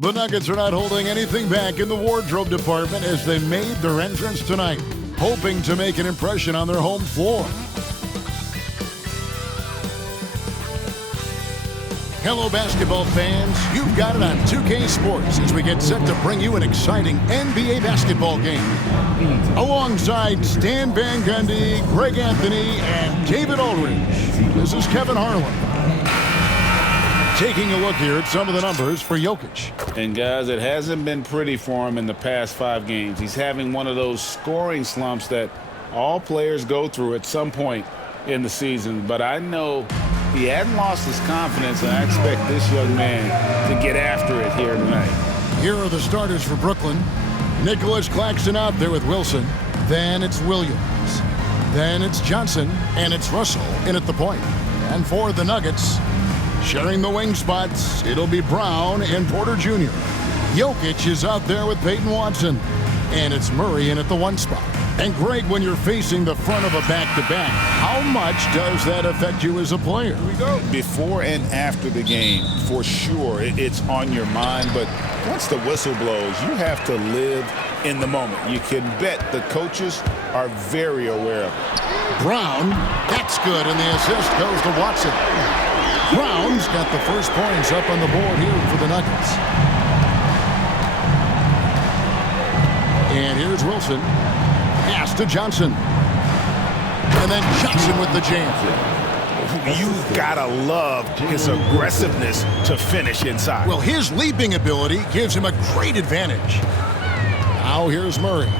The Nuggets are not holding anything back in the wardrobe department as they made their entrance tonight, hoping to make an impression on their home floor. Hello, basketball fans. You've got it on 2K Sports as we get set to bring you an exciting NBA basketball game. Alongside Stan Van Gundy, Greg Anthony, and David Aldridge, this is Kevin Harlan. Taking a look here at some of the numbers for Jokic. And guys, it hasn't been pretty for him in the past 5 games. He's having one of those scoring slumps that all players go through at some point in the season. But I know he hadn't lost his confidence, and I expect this young man to get after it here tonight. Here are the starters for Brooklyn. Nicholas Claxton out there with Wilson. Then it's Williams. Then it's Johnson, and it's Russell in at the point. And for the Nuggets, sharing the wing spots, it'll be Brown and Porter Jr. Jokic is out there with Peyton Watson. And it's Murray in at the 1 spot. And Greg, when you're facing the front of a back-to-back, how much does that affect you as a player? Here we go. Before and after the game, for sure, it's on your mind. But once the whistle blows, you have to live in the moment. You can bet the coaches are very aware of it. Brown, that's good, and the assist goes to Watson. Brown's got the first points up on the board here for the Nuggets. And here's Wilson. Pass to Johnson. And then Johnson with the jam. You've got to love his aggressiveness to finish inside. Well, his leaping ability gives him a great advantage. Now here's Murray.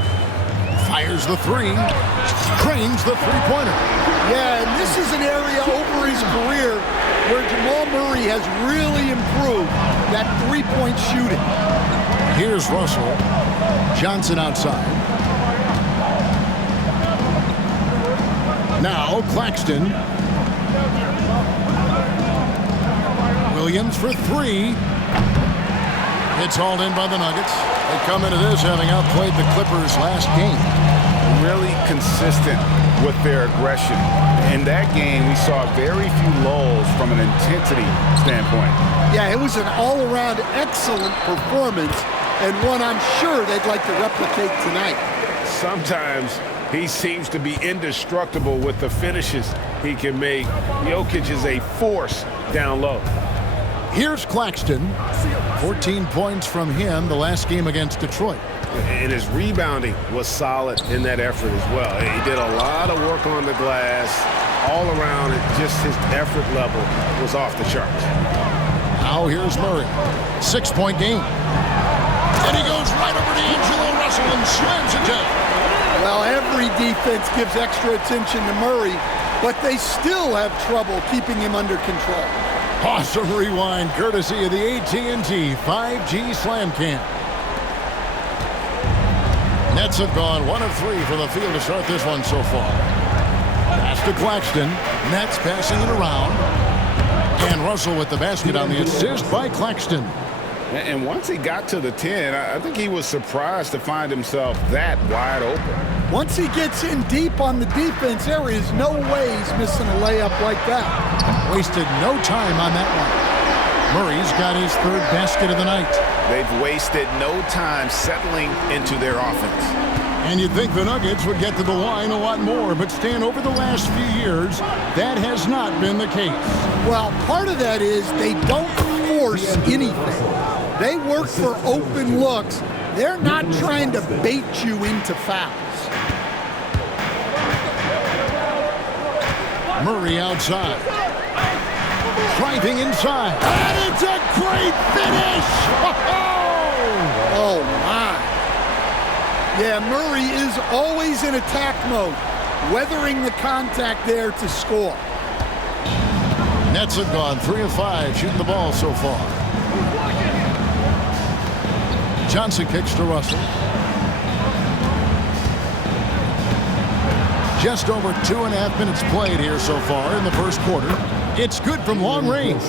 Fires the 3. Cranes the three-pointer. Yeah, and this is an area over his career where Jamal Murray has really improved that three-point shooting. Here's Russell. Johnson outside. Now Claxton. Williams for 3. It's hauled in by the Nuggets. They come into this having outplayed the Clippers last game. Really consistent with their aggression. In that game, we saw very few lulls from an intensity standpoint. Yeah, it was an all-around excellent performance, and one I'm sure they'd like to replicate tonight. Sometimes he seems to be indestructible with the finishes he can make. Jokic is a force down low. Here's Claxton. 14 points from him the last game against Detroit. And his rebounding was solid in that effort as well. He did a lot of work on the glass. All around, just his effort level was off the charts. Now here's Murray. 6-point game. And he goes right over to D'Angelo Russell and slams it down. Well, every defense gives extra attention to Murray, but they still have trouble keeping him under control. Awesome rewind courtesy of the AT&T 5G Slam Cam. Nets have gone 1 of 3 from the field to start this one so far. Pass to Claxton. Nets passing it around. And Russell with the basket on the assist by Claxton. And once he got to the 10, I think he was surprised to find himself that wide open. Once he gets in deep on the defense, there is no way he's missing a layup like that. Wasted no time on that one. Murray's got his 3rd basket of the night. They've wasted no time settling into their offense. And you'd think the Nuggets would get to the line a lot more, but Stan, over the last few years, that has not been the case. Well, part of that is they don't force anything. They work for open looks. They're not trying to bait you into fouls. Murray outside. Driving inside. And it's a great finish! Oh, my. Yeah, Murray is always in attack mode, weathering the contact there to score. Nets have gone 3 of 5 shooting the ball so far. Johnson kicks to Russell. Just over 2.5 minutes played here so far in the first quarter. It's good from long range.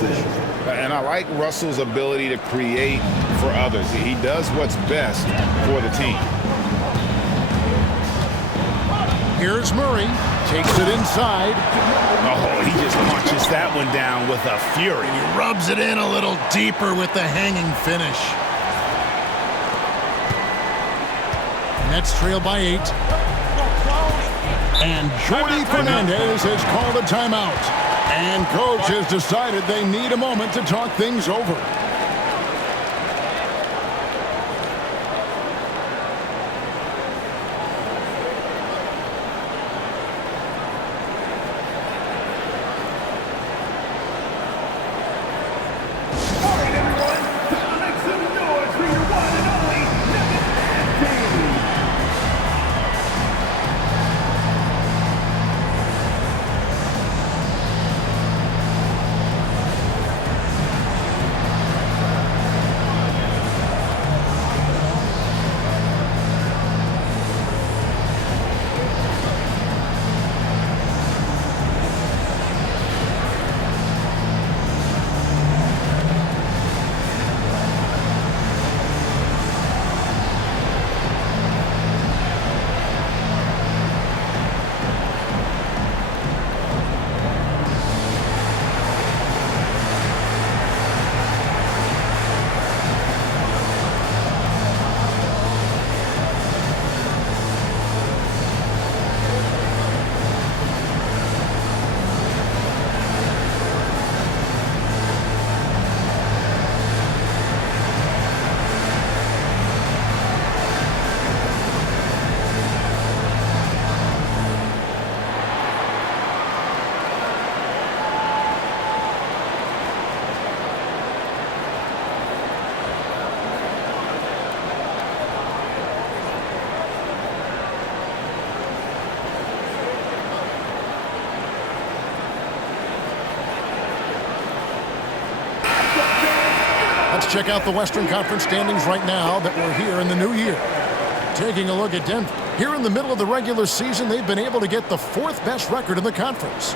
And I like Russell's ability to create for others. He does what's best for the team. Here's Murray. Takes it inside. Oh, he just punches that one down with a fury. He rubs it in a little deeper with the hanging finish. Nets trail by 8. And Jordi Fernandez has called a timeout. And coach has decided they need a moment to talk things over. Let's check out the Western Conference standings right now that we're here in the new year. Taking a look at Denver. Here in the middle of the regular season, they've been able to get the 4th best record in the conference.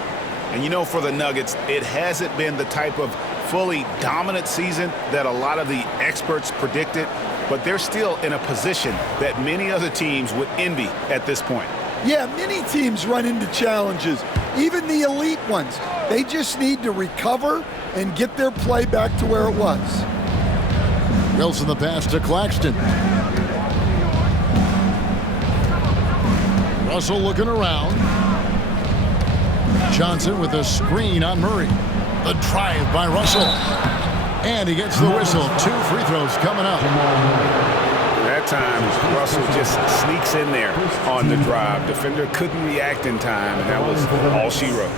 And you know, for the Nuggets, it hasn't been the type of fully dominant season that a lot of the experts predicted, but they're still in a position that many other teams would envy at this point. Yeah, many teams run into challenges, even the elite ones. They just need to recover and get their play back to where it was. Wilson the pass to Claxton. Russell looking around. Johnson with a screen on Murray. The drive by Russell. And he gets the whistle. 2 free throws coming up. That time, Russell just sneaks in there on the drive. Defender couldn't react in time, and that was all she wrote.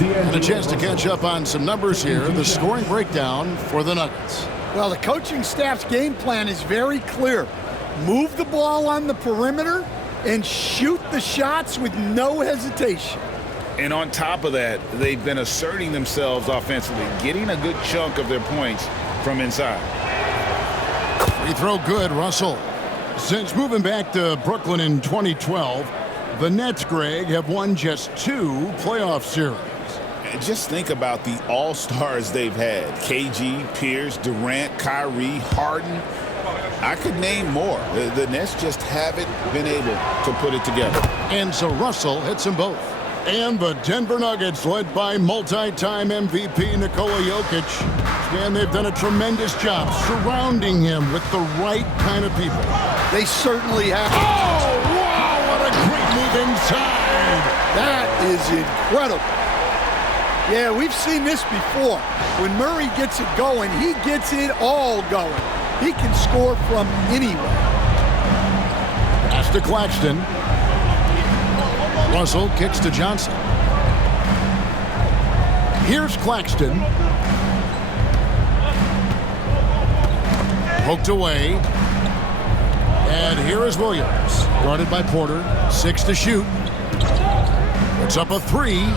And a chance to catch up on some numbers here. The scoring breakdown for the Nuggets. Well, the coaching staff's game plan is very clear. Move the ball on the perimeter and shoot the shots with no hesitation. And on top of that, they've been asserting themselves offensively, getting a good chunk of their points from inside. Free throw good, Russell. Since moving back to Brooklyn in 2012, the Nets, Greg, have won just 2 playoff series. And just think about the all-stars they've had. KG, Pierce, Durant, Kyrie, Harden. I could name more. The Nets just haven't been able to put it together. And so Russell hits them both. And the Denver Nuggets, led by multi-time MVP Nikola Jokic. Man, they've done a tremendous job surrounding him with the right kind of people. They certainly have. Oh, wow, what a great move inside. That is incredible. Yeah, we've seen this before. When Murray gets it going, he gets it all going. He can score from anywhere. Pass to Claxton. Russell kicks to Johnson. Here's Claxton. Poked away. And here is Williams. Guarded by Porter. 6 to shoot. Puts up a 3.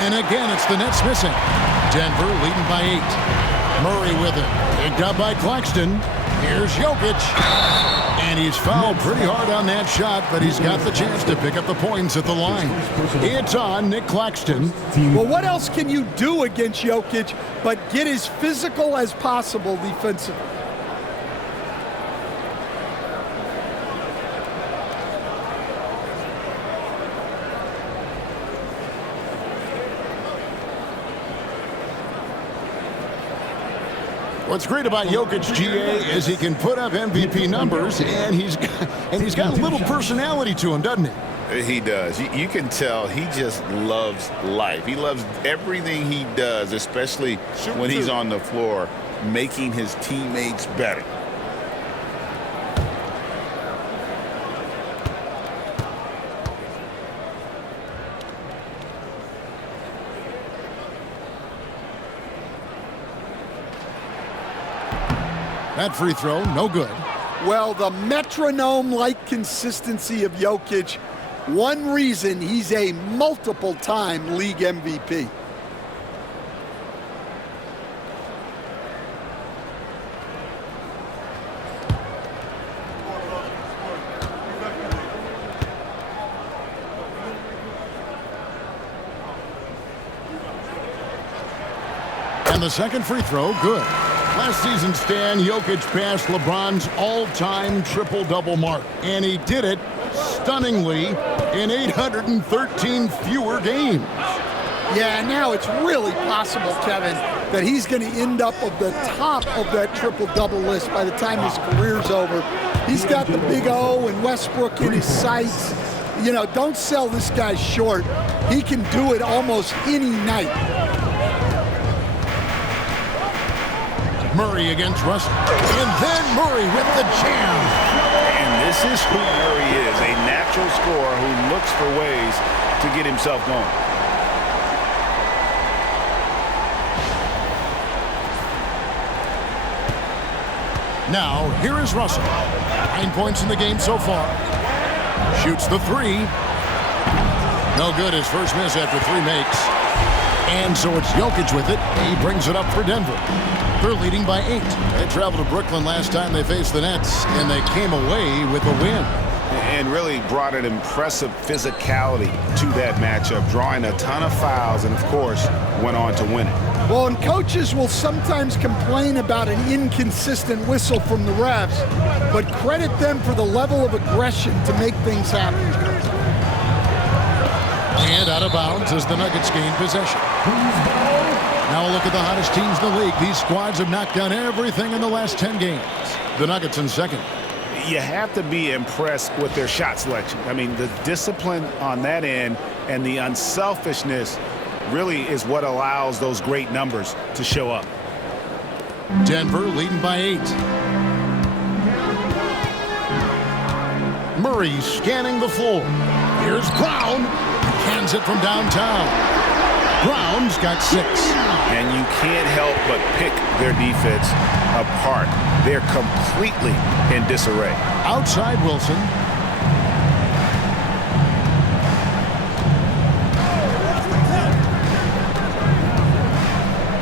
And again, it's the Nets missing. Denver leading by 8. Murray with it. Picked up by Claxton. Here's Jokic. And he's fouled pretty hard on that shot, but he's got the chance to pick up the points at the line. It's on Nick Claxton. Well, what else can you do against Jokic but get as physical as possible defensively? What's great about Jokic, GA, is he can put up MVP numbers, and he's got a little personality to him, doesn't he? He does. You can tell he just loves life. He loves everything he does, especially when he's on the floor, making his teammates better. That free throw, no good. Well, the metronome-like consistency of Jokic, one reason he's a multiple-time league MVP. And the second free throw, good. Last season, Stan, Jokic passed LeBron's all-time triple-double mark, and he did it stunningly in 813 fewer games. Yeah, now it's really possible, Kevin, that he's going to end up at the top of that triple-double list by the time his career's over. He's got the big O and Westbrook in his sights. You know, don't sell this guy short. He can do it almost any night. Murray against Russell. And then Murray with the jam. And this is who Murray is, a natural scorer who looks for ways to get himself going. Now, here is Russell. 9 points in the game so far. Shoots the three. No good, his first miss after 3 makes. And so it's Jokic with it. He brings it up for Denver. They're leading by 8. They traveled to Brooklyn last time they faced the Nets, and they came away with a win. And really brought an impressive physicality to that matchup, drawing a ton of fouls and, of course, went on to win it. Well, and coaches will sometimes complain about an inconsistent whistle from the refs, but credit them for the level of aggression to make things happen. And out of bounds as the Nuggets gain possession. Now a look at the hottest teams in the league. These squads have knocked down everything in the last 10 games. The Nuggets in second. You have to be impressed with their shot selection. I mean, the discipline on that end and the unselfishness really is what allows those great numbers to show up. Denver leading by 8. Murray scanning the floor. Here's Brown. Cans it from downtown. Brown's got 6. And you can't help but pick their defense apart. They're completely in disarray. Outside Wilson.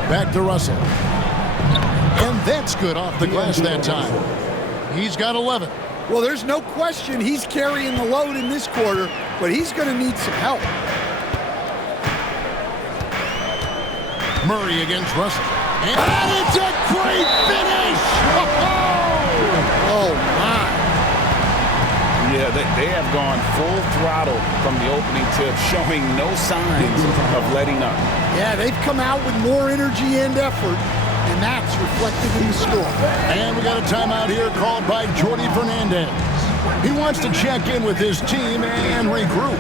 Back to Russell. And that's good off the glass that time. He's got 11. Well, there's no question he's carrying the load in this quarter, but he's going to need some help. Murray against Russell. And it's a great finish! Oh, my. Yeah, they have gone full throttle from the opening tip, showing no signs of letting up. Yeah, they've come out with more energy and effort, and that's reflected in the score. And we got a timeout here called by Jordi Fernandez. He wants to check in with his team and regroup.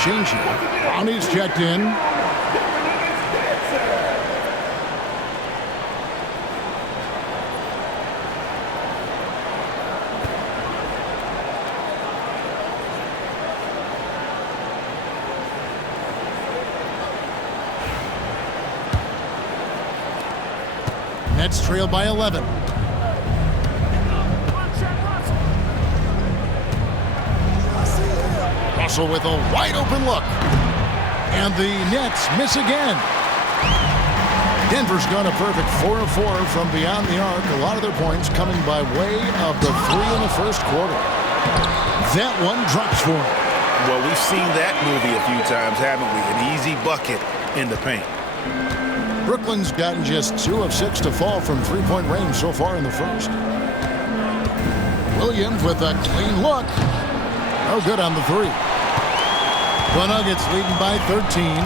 changeup. Brownie's checked in. Nets trail by 11. Russell with a wide open look. And the Nets miss again. Denver's gone a perfect 4 of 4 from beyond the arc. A lot of their points coming by way of the 3 in the first quarter. That one drops for him. Well, we've seen that movie a few times, haven't we? An easy bucket in the paint. Brooklyn's gotten just 2 of 6 to fall from three-point range so far in the first. Williams with a clean look. No good on the 3. The Nuggets leading by 13.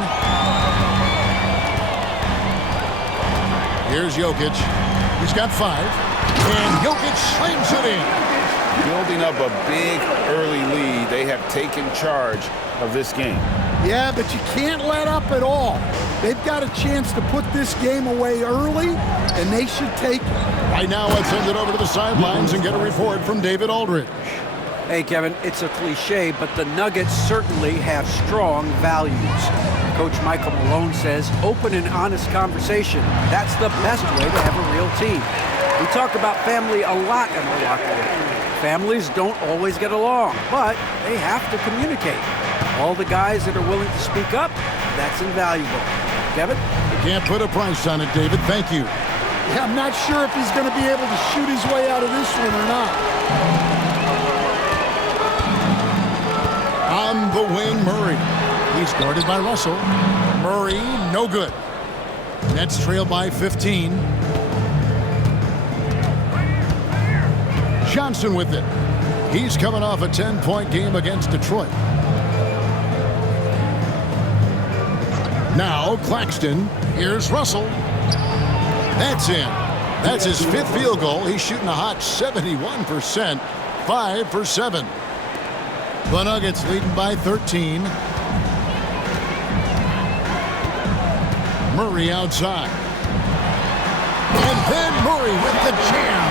Here's Jokic. He's got 5. And Jokic slams it in. Building up a big early lead. They have taken charge of this game. Yeah, but you can't let up at all. They've got a chance to put this game away early, and they should take it. Right now, let's send it over to the sidelines and get a report from David Aldridge. Hey, Kevin, it's a cliche, but the Nuggets certainly have strong values. Coach Michael Malone says open and honest conversation. That's the best way to have a real team. We talk about family a lot in our locker room. Families don't always get along, but they have to communicate. All the guys that are willing to speak up, that's invaluable. Kevin? Can't put a price on it, David. Thank you. Yeah, I'm not sure if he's going to be able to shoot his way out of this one or not. On the wing, Murray. He's guarded by Russell. Murray, no good. Nets trail by 15. Johnson with it. He's coming off a 10-point game against Detroit. Now Claxton. Here's Russell. That's in. That's his 5th field goal. He's shooting a hot 71%. 5 for 7. The Nuggets leading by 13. Murray outside. And then Murray with the jam.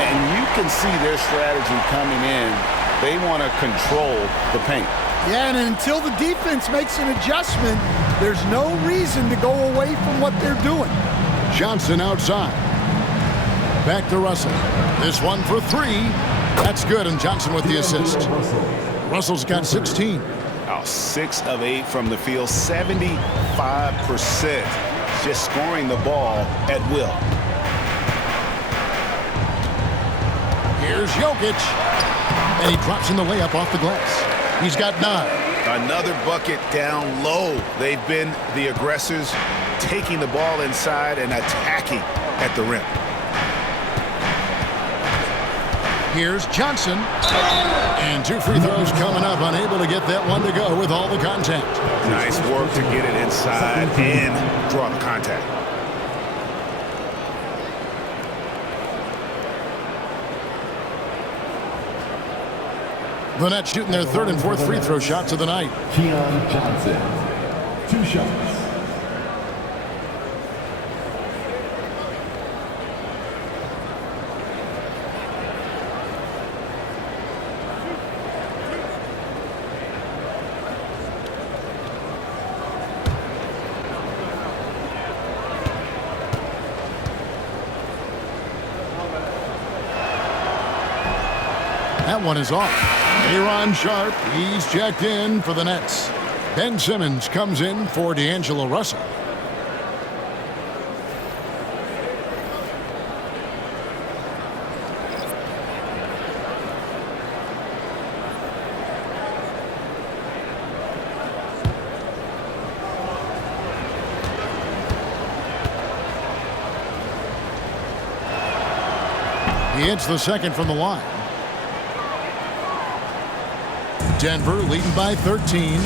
And you can see their strategy coming in. They want to control the paint. Yeah, and until the defense makes an adjustment, there's no reason to go away from what they're doing. Johnson outside. Back to Russell. This one for 3. That's good, and Johnson with the assist. Russell's got 16. Oh, 6 of 8 from the field, 75%. Just scoring the ball at will. Here's Jokic. And he drops in the layup off the glass. He's got 9. Another bucket down low. They've been the aggressors, taking the ball inside and attacking at the rim. Here's Johnson. And 2 free throws coming up. Unable to get that one to go with all the contact. Nice work to get it inside and draw the contact. The Nets shooting their 3rd and 4th free throw shots of the night. Keon Johnson, 2 shots. That one is off. Aaron Sharp, he's checked in for the Nets. Ben Simmons comes in for D'Angelo Russell. He hits the second from the line. Denver leading by 13.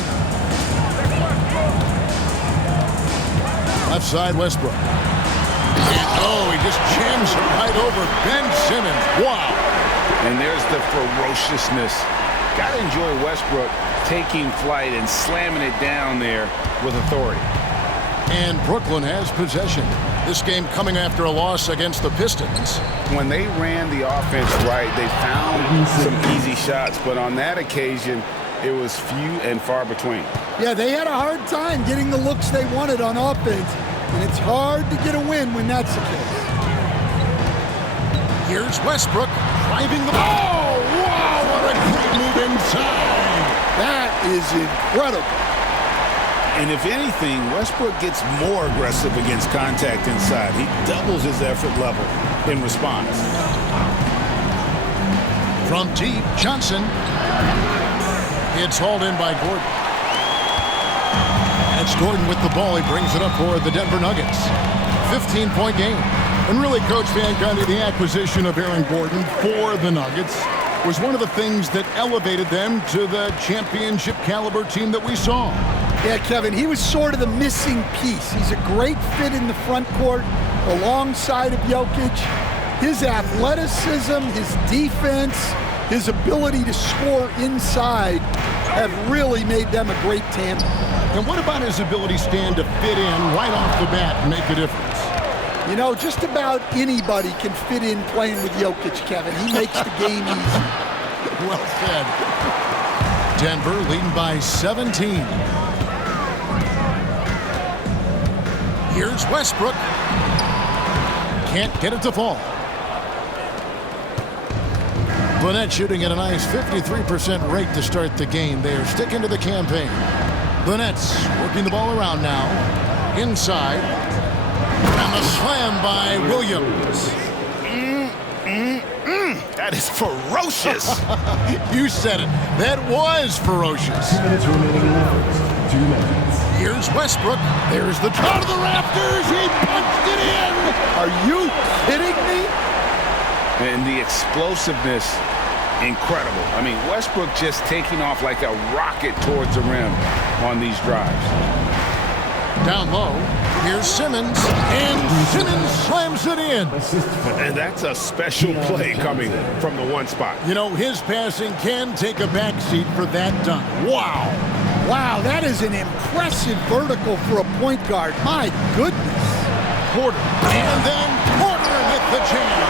Left side, Westbrook. And he just jams it right over Ben Simmons. Wow. And there's the ferociousness. Got to enjoy Westbrook taking flight and slamming it down there with authority. And Brooklyn has possession. This game coming after a loss against the Pistons. When they ran the offense right, they found some easy shots, but on that occasion, it was few and far between. Yeah, they had a hard time getting the looks they wanted on offense, and it's hard to get a win when that's the case. Here's Westbrook driving the ball. Oh, wow, what a great move inside. That is incredible. And if anything, Westbrook gets more aggressive against contact inside. He doubles his effort level in response. From deep, Johnson. It's hauled in by Gordon. And it's Gordon with the ball. He brings it up for the Denver Nuggets. 15-point game. And really, Coach Van Gundy, the acquisition of Aaron Gordon for the Nuggets was one of the things that elevated them to the championship caliber team that we saw. Yeah, Kevin, he was sort of the missing piece. He's a great fit in the front court alongside of Jokic. His athleticism, his defense, his ability to score inside have really made them a great tandem. And what about his ability, Stan, to fit in right off the bat and make a difference? You know, just about anybody can fit in playing with Jokic, Kevin. He makes the game easy. Well said. Denver leading by 17. Here's Westbrook. Can't get it to fall. Burnett shooting at a nice 53% rate to start the game. They're sticking to the campaign. Burnett's working the ball around now. Inside. And the slam by Williams. That is ferocious. You said it. That was ferocious. 2 minutes remaining in the first. 2 minutes. Here's Westbrook. There's the top of the rafters. He punched it in. Are you kidding me? And the explosiveness, incredible. I mean, Westbrook just taking off like a rocket towards the rim on these drives. Down low. Here's Simmons. And Simmons slams it in. And that's a special play coming from the one spot. You know, his passing can take a backseat for that dunk. Wow. Wow, that is an impressive vertical for a point guard. My goodness. Porter. And then Porter with the jam.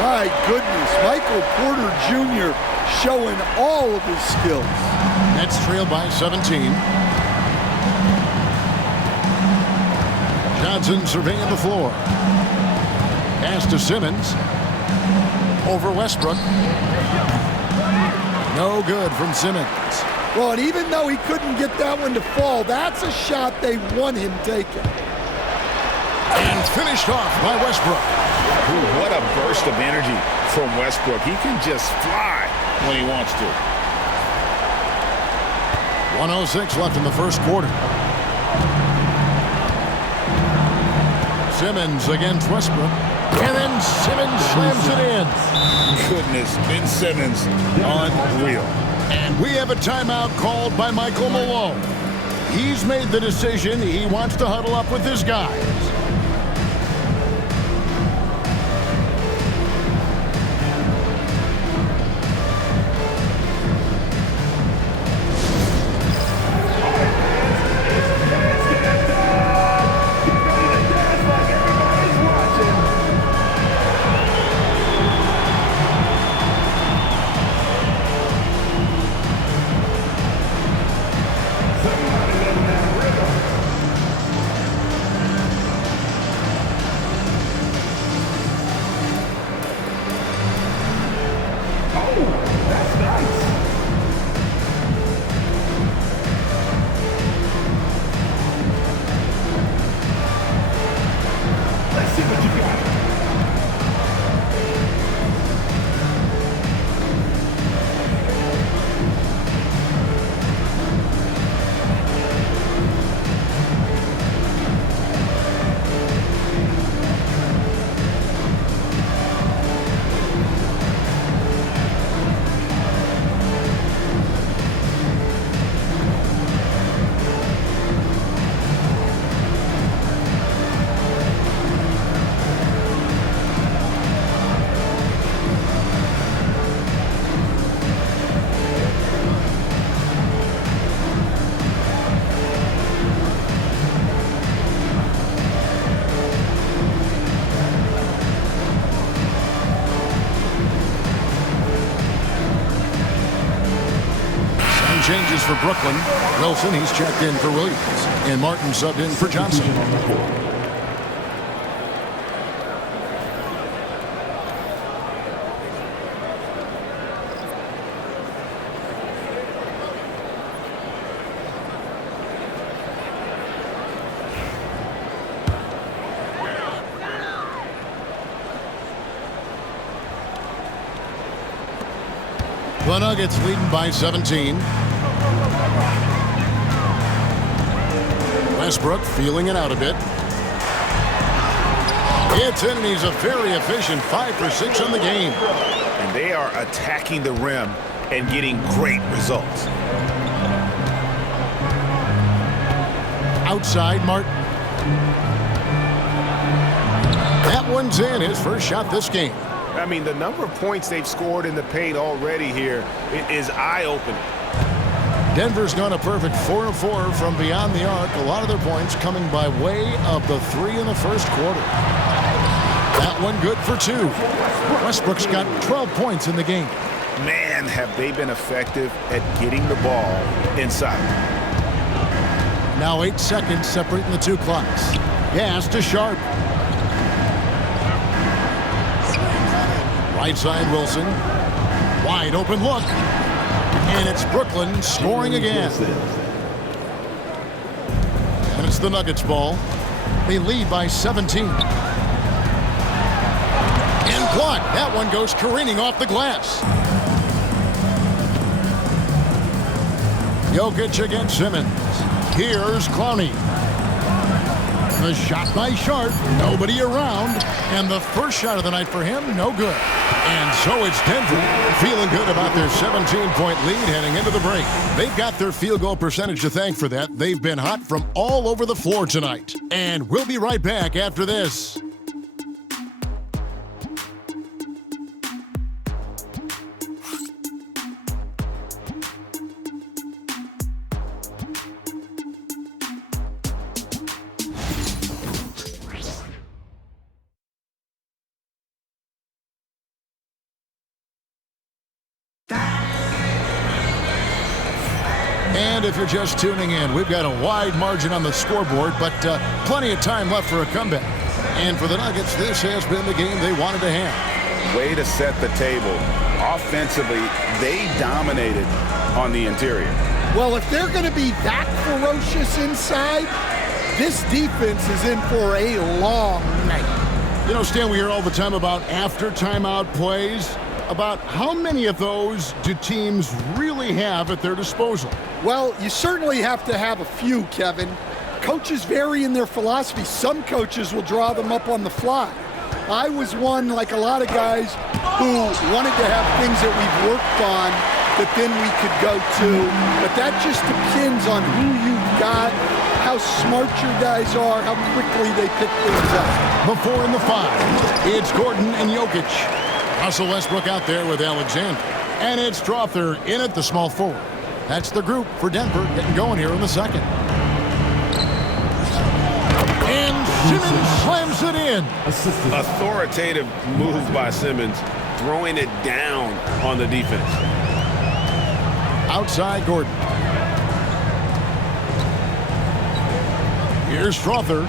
My goodness. Michael Porter Jr. showing all of his skills. Nets trail by 17. Johnson surveying the floor. Pass to Simmons. Over Westbrook. No good from Simmons. Well, and even though he couldn't get that one to fall, that's a shot they want him taking. And finished off by Westbrook. Ooh, what a burst of energy from Westbrook. He can just fly when he wants to. 1:06 left in the first quarter. Simmons against Westbrook. And then Simmons slams it in. Goodness, Ben Simmons, unreal. And we have a timeout called by Michael Malone. He's made the decision. He wants to huddle up with his guys. Brooklyn. Wilson, he's checked in for Williams. And Martin subbed in for Johnson. On the court. The Nuggets leading by 17. Westbrook feeling it out a bit. It's in, and he's a very efficient 5 for 6 on the game. And they are attacking the rim and getting great results. Outside, Martin. That one's in, his first shot this game. I mean, the number of points they've scored in the paint already here is eye-opening. Denver's gone a perfect 4 of 4 from beyond the arc. A lot of their points coming by way of the 3 in the first quarter. That one good for 2. Westbrook's got 12 points in the game. Man, have they been effective at getting the ball inside. Now 8 seconds separating the two clocks. Pass to Sharp. Right side, Wilson. Wide open look. And it's Brooklyn scoring again. And it's the Nuggets ball. They lead by 17. And blocked. That one goes careening off the glass. Jokic against Simmons. Here's Clowney. The shot by Sharp. Nobody around. And the first shot of the night for him, no good. And so it's Denver feeling good about their 17-point lead heading into the break. They've got their field goal percentage to thank for that. They've been hot from all over the floor tonight. And we'll be right back after this. And if you're just tuning in, we've got a wide margin on the scoreboard, but plenty of time left for a comeback. And for the Nuggets, this has been the game they wanted to have. Way to set the table. Offensively, they dominated on the interior. Well, if they're going to be that ferocious inside, this defense is in for a long night. You know, Stan, we hear all the time about after timeout plays. About how many of those do teams really have at their disposal? Well, you certainly have to have a few, Kevin. Coaches vary in their philosophy. Some coaches will draw them up on the fly. I was one, like a lot of guys, who wanted to have things that we've worked on that then we could go to. But that just depends on who you've got, how smart your guys are, how quickly they pick things up. Before in the 5, it's Gordon and Jokic. Russell Westbrook out there with Alexander. And it's Strawther in at the small forward. That's the group for Denver getting going here in the second. And Simmons slams it in. Authoritative move by Simmons, throwing it down on the defense. Outside Gordon. Here's Strawther.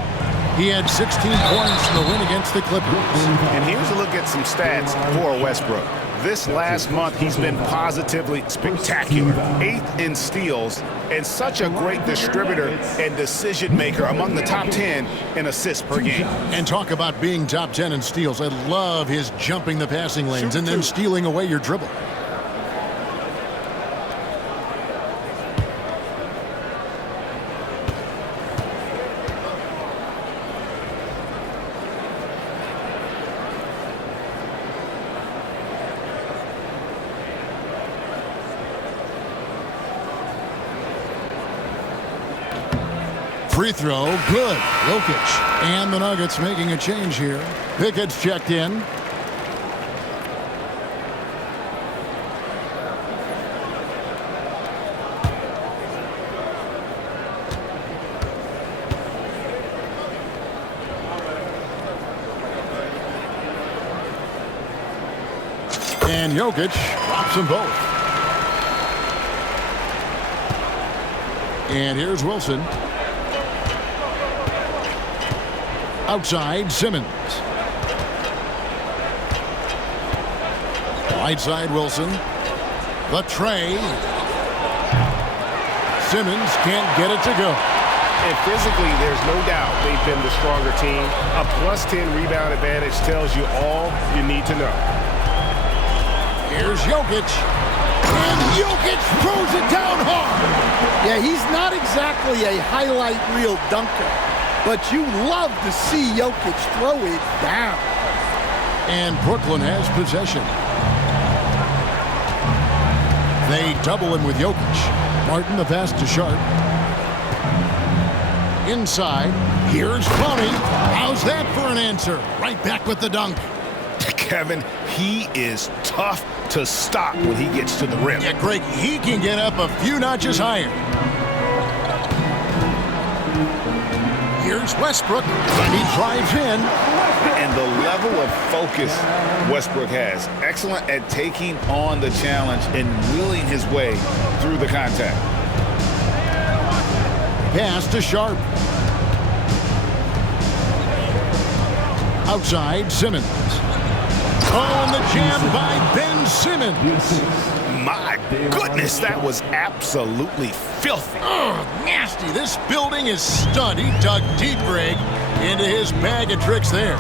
He had 16 points in the win against the Clippers. And here's a look at some stats for Westbrook. This last month, he's been positively spectacular. 8th in steals, and such a great distributor and decision maker, among the top 10 in assists per game. And talk about being top 10 in steals. I love his jumping the passing lanes and then stealing away your dribble. Free throw, good. Jokic. And the Nuggets making a change here. Pickett's checked in. And Jokic drops them both. And here's Wilson. Outside, Simmons. Right side, Wilson. The tray. Simmons can't get it to go. And physically, there's no doubt they've been the stronger team. A plus 10 rebound advantage tells you all you need to know. Here's Jokic. And Jokic throws it down hard. Yeah, he's not exactly a highlight reel dunker, but you love to see Jokic throw it down. And Brooklyn has possession. They double him with Jokic. Martin the pass to Sharp. Inside, here's Clowney. How's that for an answer? Right back with the dunk. Kevin, he is tough to stop when he gets to the rim. Yeah, Greg, he can get up a few notches higher. Here's Westbrook, and he drives in. And the level of focus Westbrook has. Excellent at taking on the challenge and willing his way through the contact. Pass to Sharp. Outside, Simmons. Oh, and the jam by Ben Simmons. My goodness, that was absolutely filthy. Oh, nasty. This building is stunned. He dug deep, Greg, into his bag of tricks there.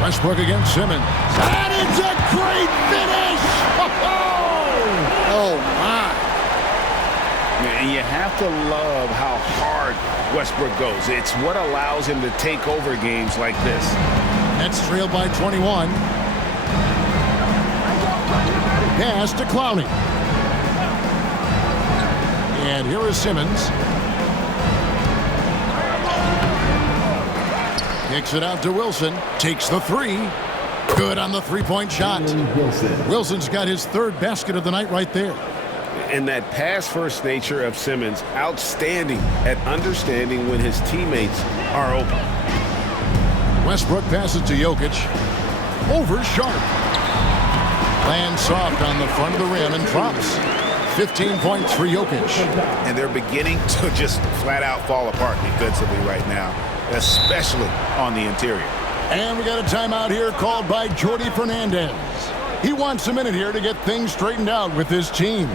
Westbrook against Simmons. That is a great finish! Oh, my. And you have to love how hard Westbrook goes. It's what allows him to take over games like this. Nets trailed by 21. Pass to Clowney. And here is Simmons. Kicks it out to Wilson. Takes the three. Good on the three-point shot. Wilson's got his third basket of the night right there. And that pass-first nature of Simmons, outstanding at understanding when his teammates are open. Westbrook passes to Jokic. Over Sharp. Lands soft on the front of the rim and drops. 15 points for Jokic. And they're beginning to just flat-out fall apart defensively right now, especially on the interior. And we got a timeout here called by Jordi Fernandez. He wants a minute here to get things straightened out with his team.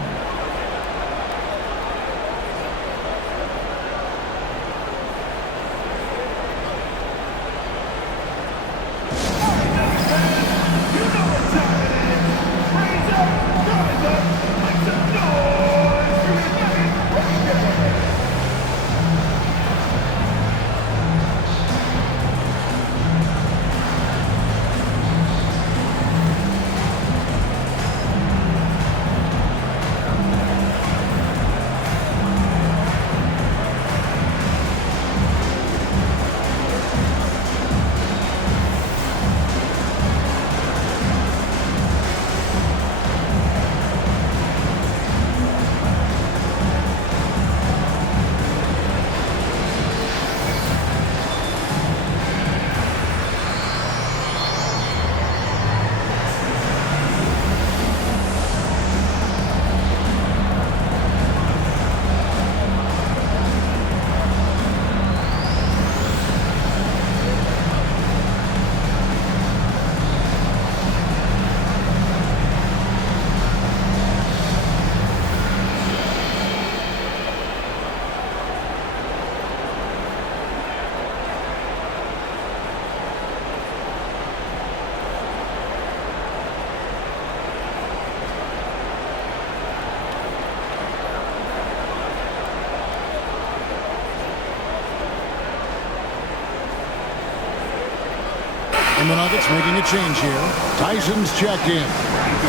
And the Nuggets making a change here. Tyson's checked in.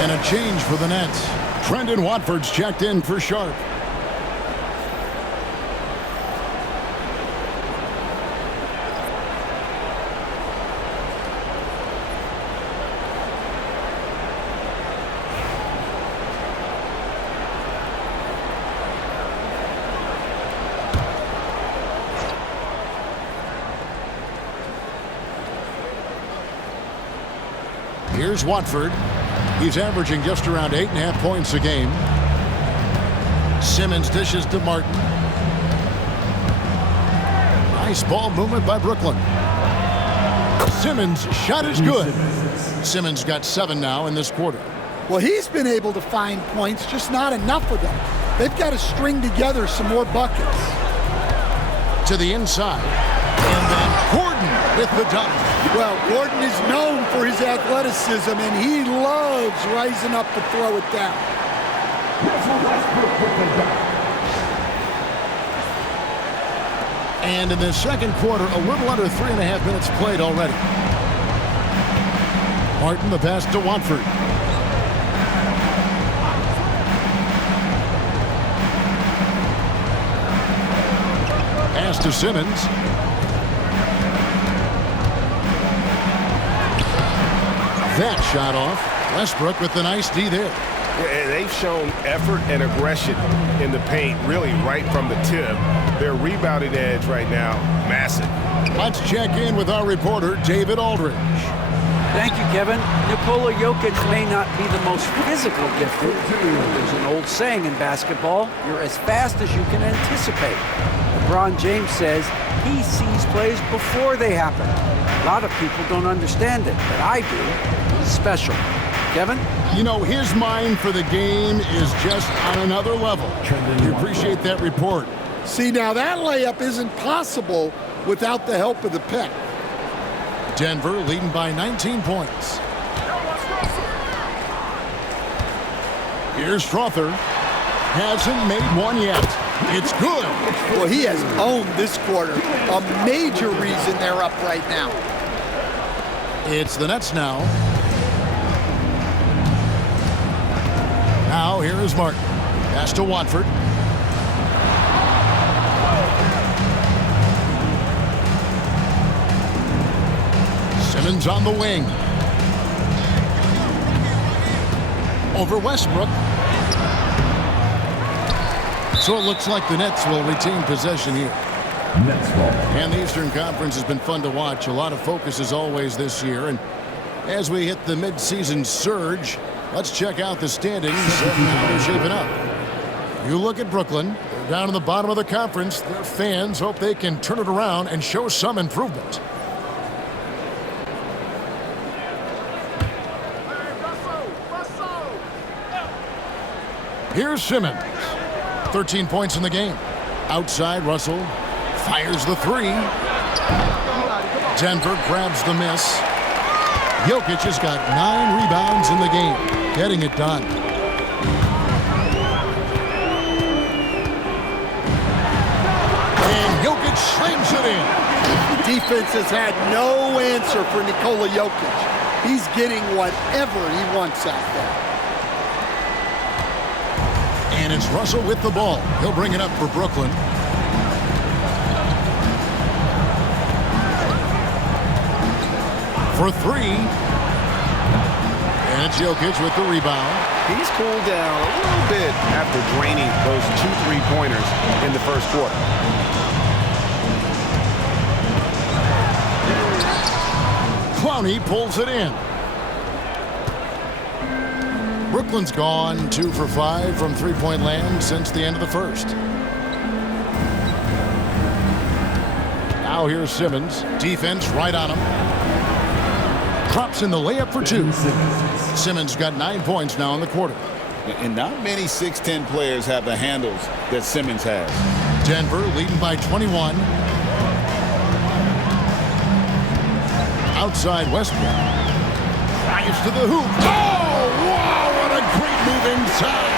And a change for the Nets. Trendon Watford's checked in for Sharp. Here's Watford. He's averaging just around 8.5 points a game. Simmons dishes to Martin. Nice ball movement by Brooklyn. Simmons' shot is good. Simmons got 7 now in this quarter. Well, he's been able to find points, just not enough of them. They've got to string together some more buckets. To the inside. And then Gordon with the dunk. Well, Gordon is known for his athleticism, and he loves rising up to throw it down. And in the second quarter, a little under 3.5 minutes played already. Martin, the pass to Watford. Pass to Simmons. That shot off. Westbrook with the nice D there. Yeah, they've shown effort and aggression in the paint, really right from the tip. Their rebounding edge right now, massive. Let's check in with our reporter, David Aldridge. Thank you, Kevin. Nikola Jokic may not be the most physical gifted. There's an old saying in basketball, you're as fast as you can anticipate. LeBron James says he sees plays before they happen. A lot of people don't understand it, but I do. He's special. Kevin? You know, his mind for the game is just on another level. We appreciate that report. See, now that layup isn't possible without the help of the pick. Denver leading by 19 points. Here's Strother. Hasn't made one yet. It's good. Well, he has owned this quarter. A major reason they're up right now. It's the Nets now. Now here is Martin. Pass to Watford. Simmons on the wing. Over Westbrook. So it looks like the Nets will retain possession here. Nets ball. And the Eastern Conference has been fun to watch. A lot of focus as always this year. And as we hit the midseason surge, let's check out the standings and how they're shaping up. You look at Brooklyn. They're down in the bottom of the conference. Their fans hope they can turn it around and show some improvement. Here's Simmons. 13 points in the game. Outside, Russell fires the three. Denver grabs the miss. Jokic has got 9 rebounds in the game, getting it done. And Jokic slams it in. The defense has had no answer for Nikola Jokic. He's getting whatever he wants out there. And it's Russell with the ball. He'll bring it up for Brooklyn. For 3. And it's Jokic with the rebound. He's cooled down a little bit after draining those 2 3-pointers in the first quarter. Clowney pulls it in. Brooklyn's gone 2 for 5 from three-point land since the end of the first. Now here's Simmons. Defense right on him. Drops in the layup for 2. Simmons got 9 points now in the quarter. And not many 6'10 players have the handles that Simmons has. Denver leading by 21. Outside Westbrook. Drives to the hoop. Oh, wow, what a great move inside.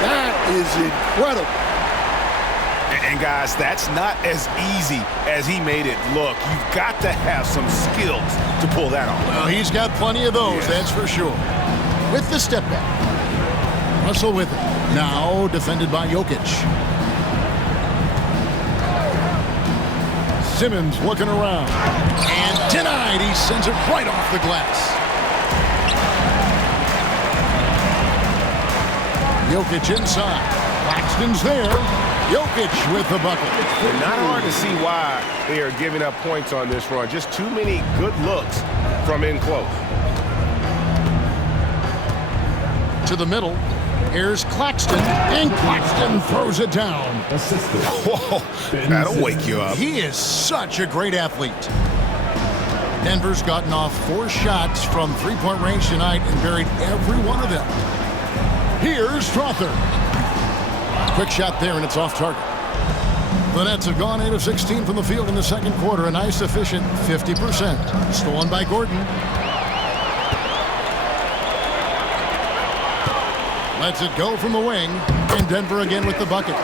That is incredible. And guys, that's not as easy as he made it look. You've got to have some skills to pull that off. Well, he's got plenty of those, that's for sure. With the step back. Russell with it. Now defended by Jokic. Simmons looking around. And denied. He sends it right off the glass. Jokic inside. Claxton's there. Jokic with the bucket. And not hard to see why they are giving up points on this run. Just too many good looks from in close. To the middle. Here's Claxton, and Claxton throws it down. Assistant. Whoa, that'll wake you up. He is such a great athlete. Denver's gotten off 4 shots from three-point range tonight and buried every one of them. Here's Strother. Quick shot there, and it's off target. The Nets have gone 8 of 16 from the field in the second quarter, a nice efficient 50%. Stolen by Gordon. Lets it go from the wing, and Denver again with the bucket.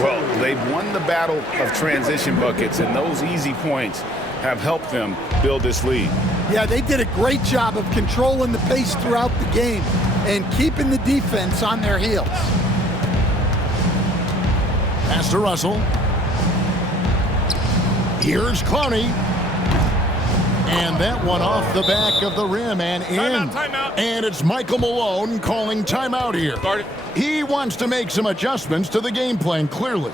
Well, they've won the battle of transition buckets, and those easy points have helped them build this lead. Yeah, they did a great job of controlling the pace throughout the game and keeping the defense on their heels. Pass to Russell. Here's Clowney. And that one off the back of the rim and in. Timeout. And it's Michael Malone calling timeout here. Start it. He wants to make some adjustments to the game plan, clearly.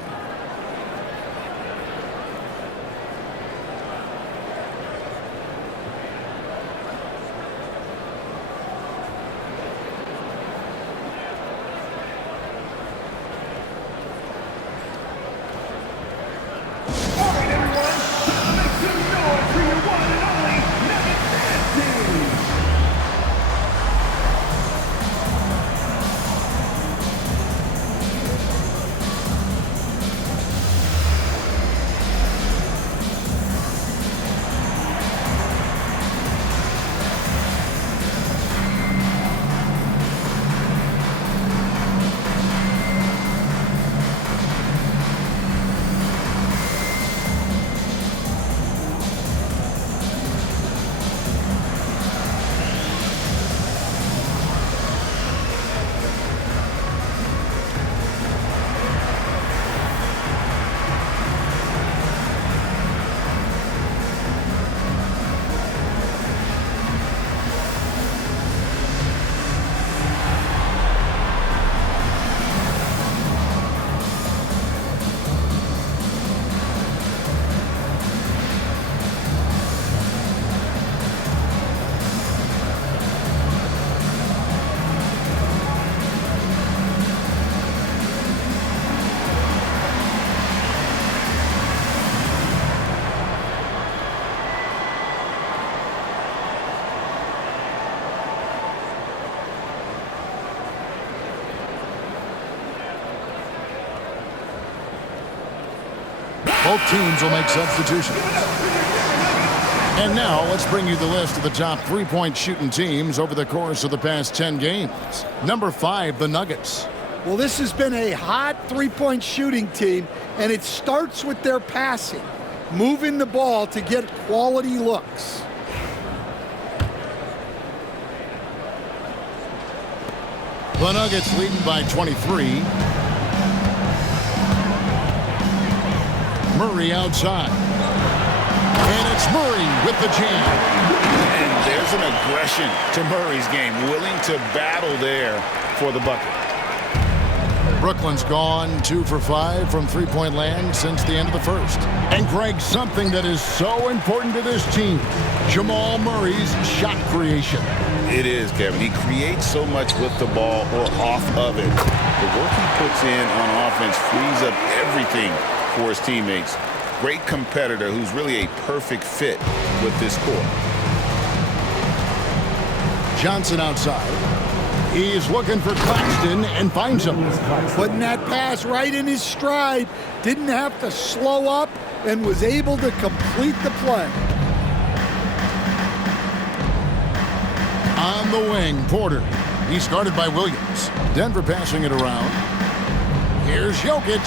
Both teams will make substitutions. And now let's bring you the list of the top three-point shooting teams over the course of the past 10 games. Number 5, the Nuggets. Well, this has been a hot three-point shooting team, and it starts with their passing, moving the ball to get quality looks. The Nuggets leading by 23. Murray outside. And it's Murray with the jam. And there's an aggression to Murray's game, willing to battle there for the bucket. Brooklyn's gone 2 for 5 from three-point land since the end of the first. And Greg, something that is so important to this team, Jamal Murray's shot creation. It is, Kevin. He creates so much with the ball or off of it. The work he puts in on offense frees up everything for his teammates. Great competitor who's really a perfect fit with this core. Johnson outside. He's looking for Claxton and finds him. Putting that pass right in his stride. Didn't have to slow up and was able to complete the play. On the wing, Porter. He's guarded by Williams. Denver passing it around. Here's Jokic.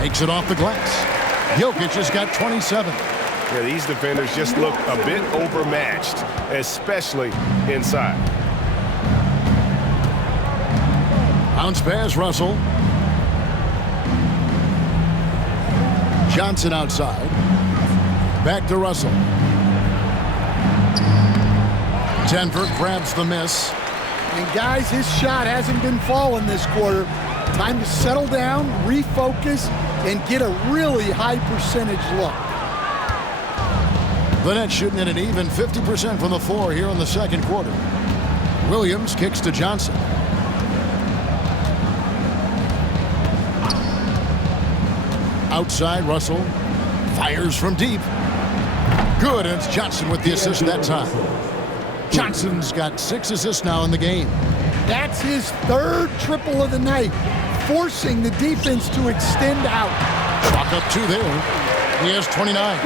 Makes it off the glass. Jokic has got 27. Yeah, these defenders just look a bit overmatched, especially inside. Bounce pass, Russell. Johnson outside. Back to Russell. Denver grabs the miss. And guys, his shot hasn't been falling this quarter. Time to settle down, refocus, and get a really high percentage look. The Nets shooting at an even 50% from the floor here in the second quarter. Williams kicks to Johnson. Outside, Russell fires from deep. Good, and it's Johnson with the assist that time. Johnson's got 6 assists now in the game. That's his 3rd triple of the night, forcing the defense to extend out. Chalk up 2 there. He has 29.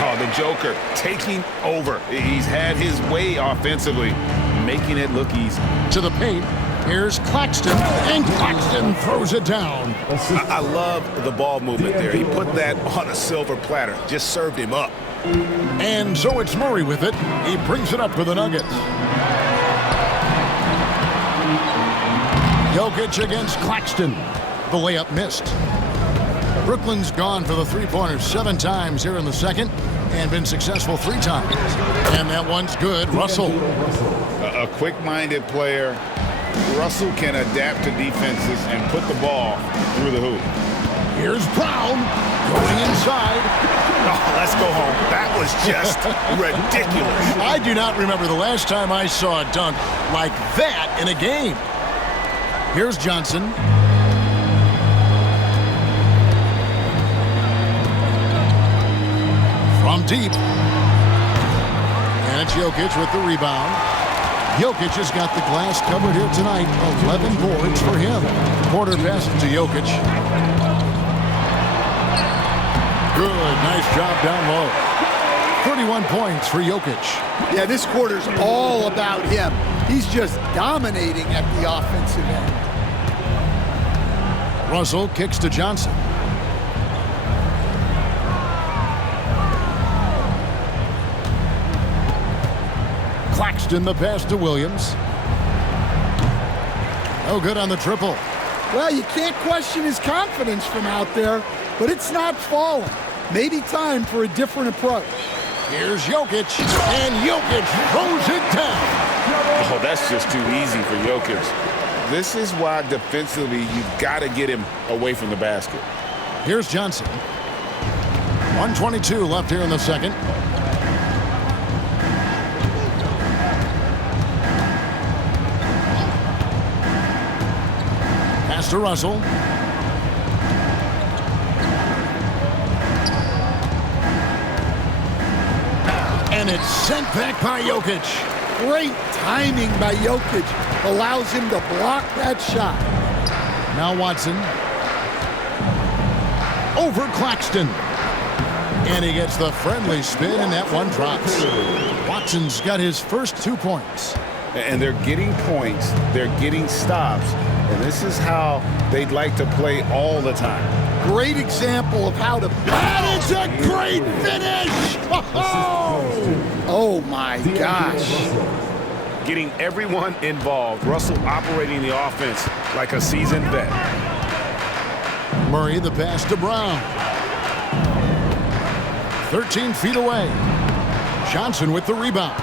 Oh, the Joker taking over. He's had his way offensively, making it look easy. To the paint. Here's Claxton, and Claxton throws it down. I love the ball movement there. He put that on a silver platter, just served him up. And so it's Murray with it. He brings it up for the Nuggets. Jokic against Claxton. The layup missed. Brooklyn's gone for the three-pointers 7 times here in the second and been successful 3 times. And that one's good. Russell. A quick-minded player. Russell can adapt to defenses and put the ball through the hoop. Here's Brown going inside. Oh, let's go home. That was just ridiculous. I do not remember the last time I saw a dunk like that in a game. Here's Johnson. From deep. And it's Jokic with the rebound. Jokic has got the glass covered here tonight. 11 boards for him. Porter passes to Jokic. Good, nice job down low. 31 points for Jokic. Yeah, this quarter's all about him. He's just dominating at the offensive end. Russell kicks to Johnson. Claxton the pass to Williams. No good on the triple. Well, you can't question his confidence from out there, but it's not falling. Maybe time for a different approach. Here's Jokic, and Jokic throws it down. Oh, that's just too easy for Jokic. This is why defensively you've got to get him away from the basket. Here's Johnson. 1:22 left here in the second. Pass to Russell. And it's sent back by Jokic. Great timing by Jokic allows him to block that shot. Now Watson. Over Claxton. And he gets the friendly spin, and that one drops. Watson's got his first 2 points. And they're getting points. They're getting stops. And this is how they'd like to play all the time. Great example of how to... That is a great finish! Oh, my gosh. Getting everyone involved. Russell operating the offense like a seasoned vet. Murray the pass to Brown. 13 feet away. Johnson with the rebound.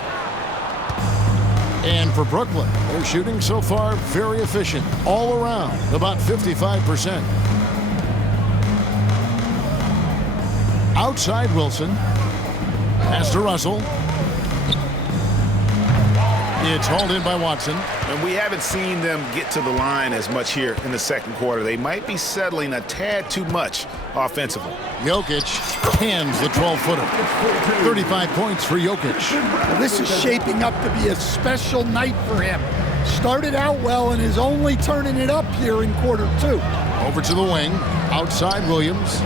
And for Brooklyn, they're shooting so far very efficient. All around, about 55%. Outside Wilson. Pass to Russell. It's hauled in by Watson. And we haven't seen them get to the line as much here in the second quarter. They might be settling a tad too much offensively. Jokic cans the 12-footer. 35 points for Jokic. Well, this is shaping up to be a special night for him. Started out well and is only turning it up here in quarter 2. Over to the wing. Outside Williams.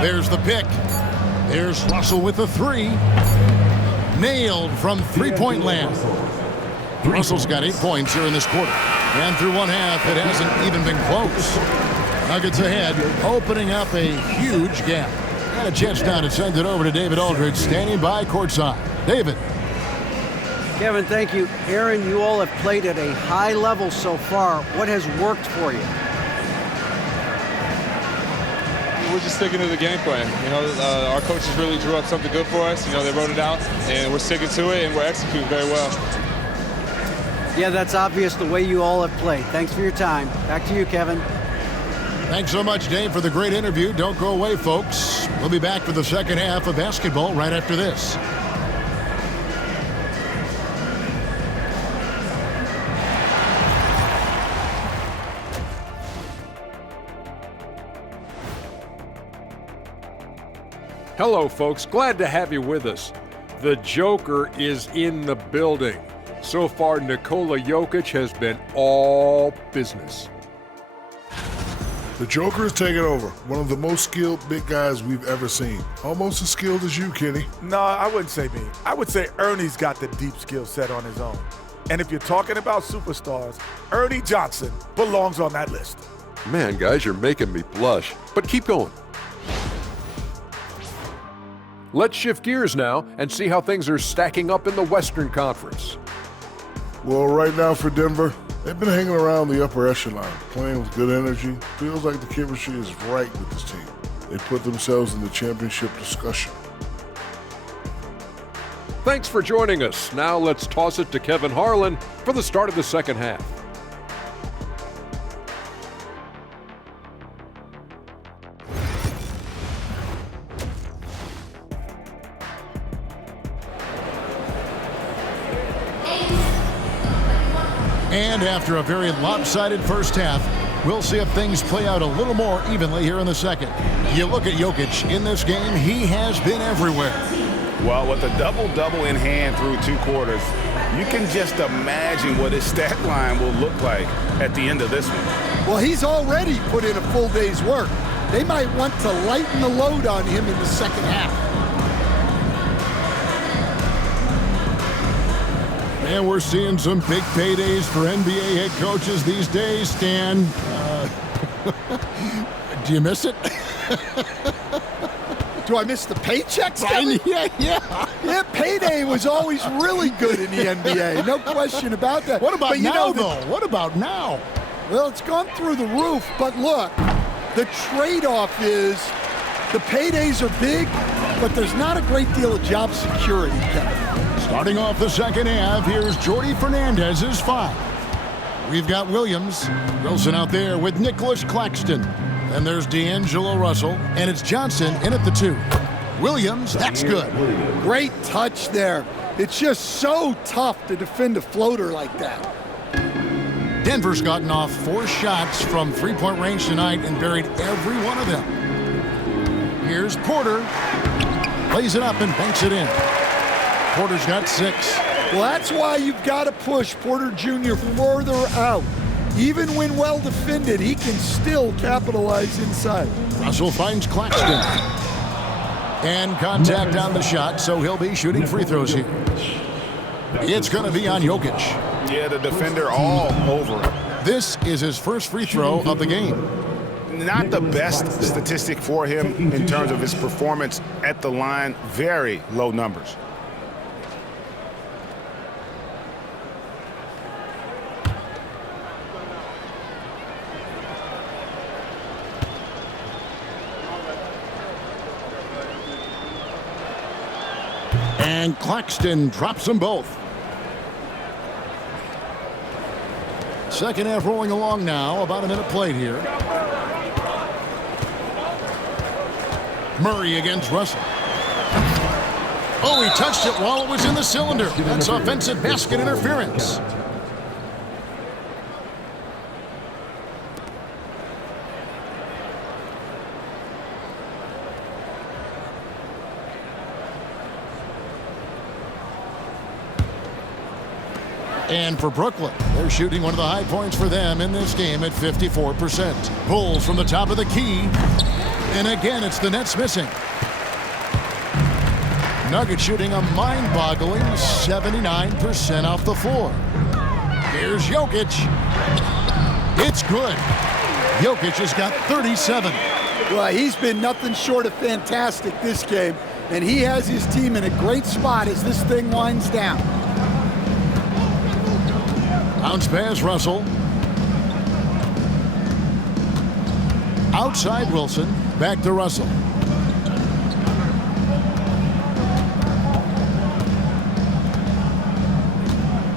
There's the pick. There's Russell with the 3. Nailed from three-point land. Russell's got 8 points here in this quarter. And through one half, it hasn't even been close. Nuggets ahead, opening up a huge gap. And a chance now to send it over to David Aldridge, standing by courtside. David. Kevin, thank you. Aaron, you all have played at a high level so far. What has worked for you? We're just sticking to the game plan. You know, our coaches really drew up something good for us. You know, they wrote it out, and we're sticking to it, and we're executing very well. Yeah, that's obvious the way you all have played. Thanks for your time. Back to you, Kevin. Thanks so much, Dave, for the great interview. Don't go away, folks. We'll be back for the second half of basketball right after this. Hello, folks. Glad to have you with us. The Joker is in the building. So far, Nikola Jokic has been all business. The Joker is taking over. One of the most skilled big guys we've ever seen. Almost as skilled as you, Kenny. No, I wouldn't say me. I would say Ernie's got the deep skill set on his own. And if you're talking about superstars, Ernie Johnson belongs on that list. Man, guys, you're making me blush. But keep going. Let's shift gears now and see how things are stacking up in the Western Conference. Well, right now for Denver, they've been hanging around the upper echelon, playing with good energy. Feels like the chemistry is right with this team. They put themselves in the championship discussion. Thanks for joining us. Now let's toss it to Kevin Harlan for the start of the second half. And after a very lopsided first half, we'll see if things play out a little more evenly here in the second. You look at Jokic in this game, he has been everywhere. Well, with a double-double in hand through 2 quarters, you can just imagine what his stat line will look like at the end of this one. Well, he's already put in a full day's work. They might want to lighten the load on him in the second half. And we're seeing some big paydays for NBA head coaches these days, Stan. Do you miss it? Do I miss the paychecks, Kevin? Yeah. Payday was always really good in the NBA. No question about that. What about but now, though? What about now? Well, it's gone through the roof, but look, the trade-off is the paydays are big, but there's not a great deal of job security, Kevin. Starting off the second half, here's Jordy Fernandez's 5. We've got Williams, Wilson out there with Nicholas Claxton. And there's D'Angelo Russell, and it's Johnson in at the 2. Williams, that's good. Great touch there. It's just so tough to defend a floater like that. Denver's gotten off 4 shots from three-point range tonight and buried every one of them. Here's Porter. Lays it up and banks it in. Porter's got 6. Well, that's why you've got to push Porter Jr. further out. Even when well defended, he can still capitalize inside. Russell finds Claxton. And contact on the shot, so he'll be shooting free throws here. It's going to be on Jokic. Yeah, the defender all over it. This is his first free throw of the game. Not the best statistic for him in terms of his performance at the line. Very low numbers. And Claxton drops them both. Second half rolling along now. About a minute played here. Murray against Russell. Oh, he touched it while it was in the cylinder. That's offensive basket interference. And for Brooklyn, they're shooting one of the high points for them in this game at 54%. Bulls from the top of the key. And again, it's the Nets missing. Nuggets shooting a mind-boggling 79% off the floor. Here's Jokic. It's good. Jokic has got 37. Well, he's been nothing short of fantastic this game, and he has his team in a great spot as this thing winds down. Bounce pass, Russell. Outside Wilson, back to Russell.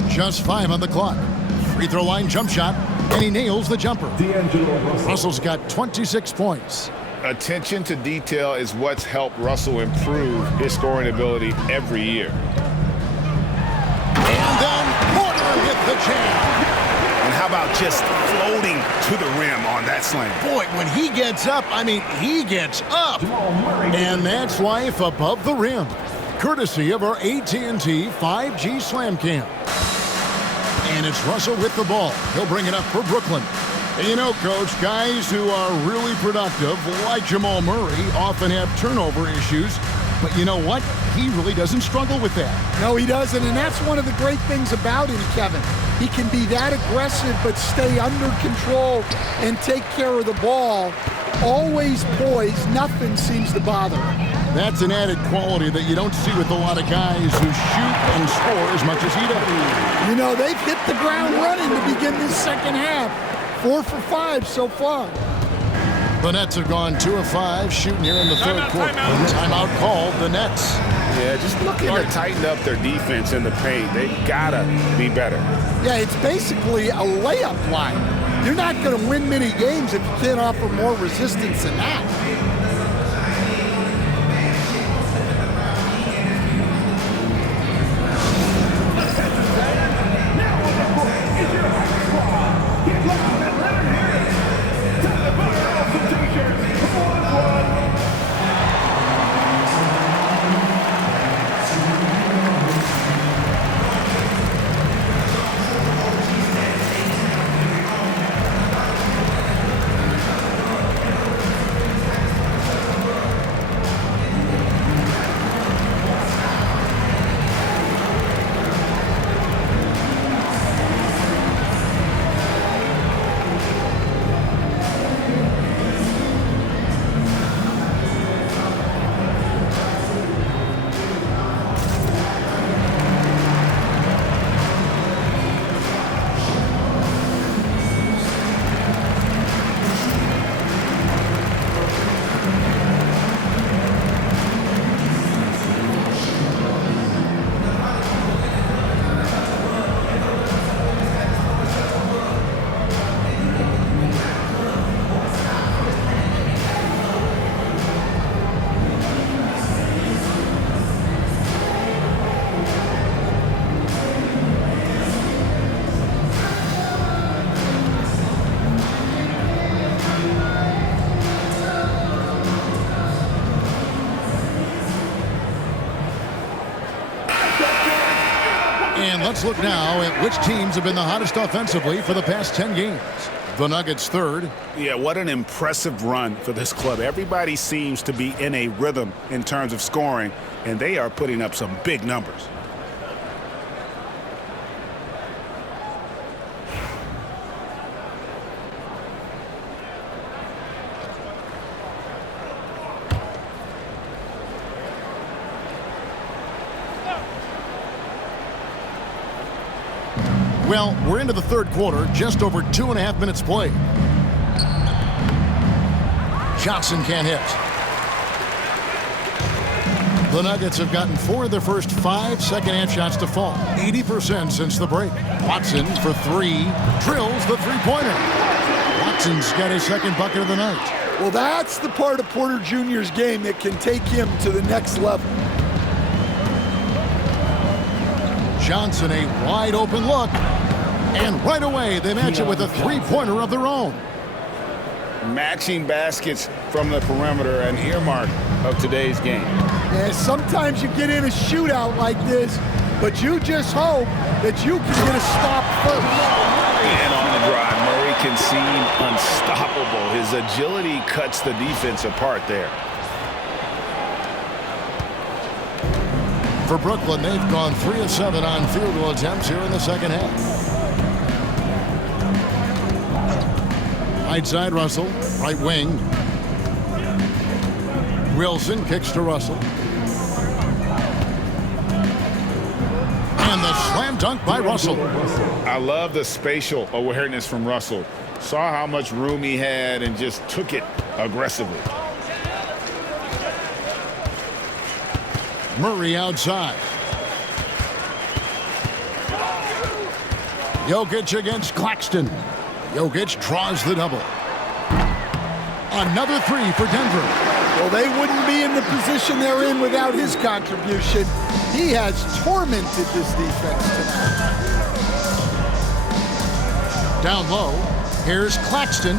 Just 5 on the clock. Free throw line jump shot, and he nails the jumper. Russell's got 26 points. Attention to detail is what's helped Russell improve his scoring ability every year. And then Porter with the jam. And how about just floating to the rim on that slam? Boy, when he gets up, I mean, he gets up. And that's life above the rim, courtesy of our AT&T 5G Slam Cam. And it's Russell with the ball. He'll bring it up for Brooklyn. And you know, Coach, guys who are really productive, like Jamal Murray, often have turnover issues. But you know what? He really doesn't struggle with that. No, he doesn't, and that's one of the great things about him, Kevin. He can be that aggressive but stay under control and take care of the ball. Always poised, nothing seems to bother him. That's an added quality that you don't see with a lot of guys who shoot and score as much as he does. You know, they've hit the ground running to begin this second half. 4 for 5 so far. The Nets have gone 2 of 5 shooting here in the third quarter. Timeout called the Nets. Yeah, just looking to tighten up their defense in the paint. They've got to be better. Yeah, it's basically a layup line. You're not going to win many games if you can't offer more resistance than that. Let's look now at which teams have been the hottest offensively for the past 10 games. The Nuggets third. Yeah, what an impressive run for this club. Everybody seems to be in a rhythm in terms of scoring, and they are putting up some big numbers. Well, we're into the third quarter, just over 2.5 minutes played. Johnson can't hit. The Nuggets have gotten 4 of their first 5 second-half shots to fall, 80% since the break. Watson for 3, drills the three-pointer. Watson's got his second bucket of the night. Well, that's the part of Porter Jr.'s game that can take him to the next level. Johnson, a wide-open look. And right away, they match it with a three-pointer of their own. Matching baskets from the perimeter, an earmark of today's game. Yeah, sometimes you get in a shootout like this, but you just hope that you can get a stop first. And on the drive, Murray can seem unstoppable. His agility cuts the defense apart there. For Brooklyn, they've gone 3 of 7 on field goal attempts here in the second half. Right side, Russell. Right wing. Wilson kicks to Russell. And the slam dunk by Russell. I love the spatial awareness from Russell. Saw how much room he had and just took it aggressively. Murray outside. Jokic against Claxton. Jokic draws the double. Another 3 for Denver. Well, they wouldn't be in the position they're in without his contribution. He has tormented this defense tonight. Down low, here's Claxton.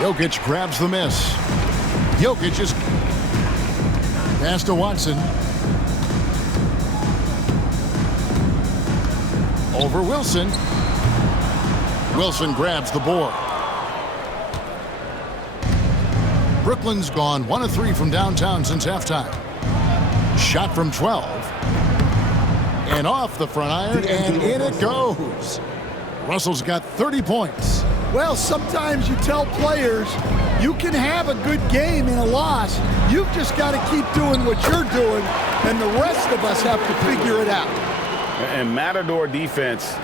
Jokic grabs the miss. Jokic is pass to Watson. Over Wilson. Wilson grabs the board. Brooklyn's gone 1 of 3 from downtown since halftime. Shot from 12. And off the front iron, and in it goes. Russell's got 30 points. Well, sometimes you tell players you can have a good game in a loss. You've just got to keep doing what you're doing, and the rest of us have to figure it out. And Matador defense,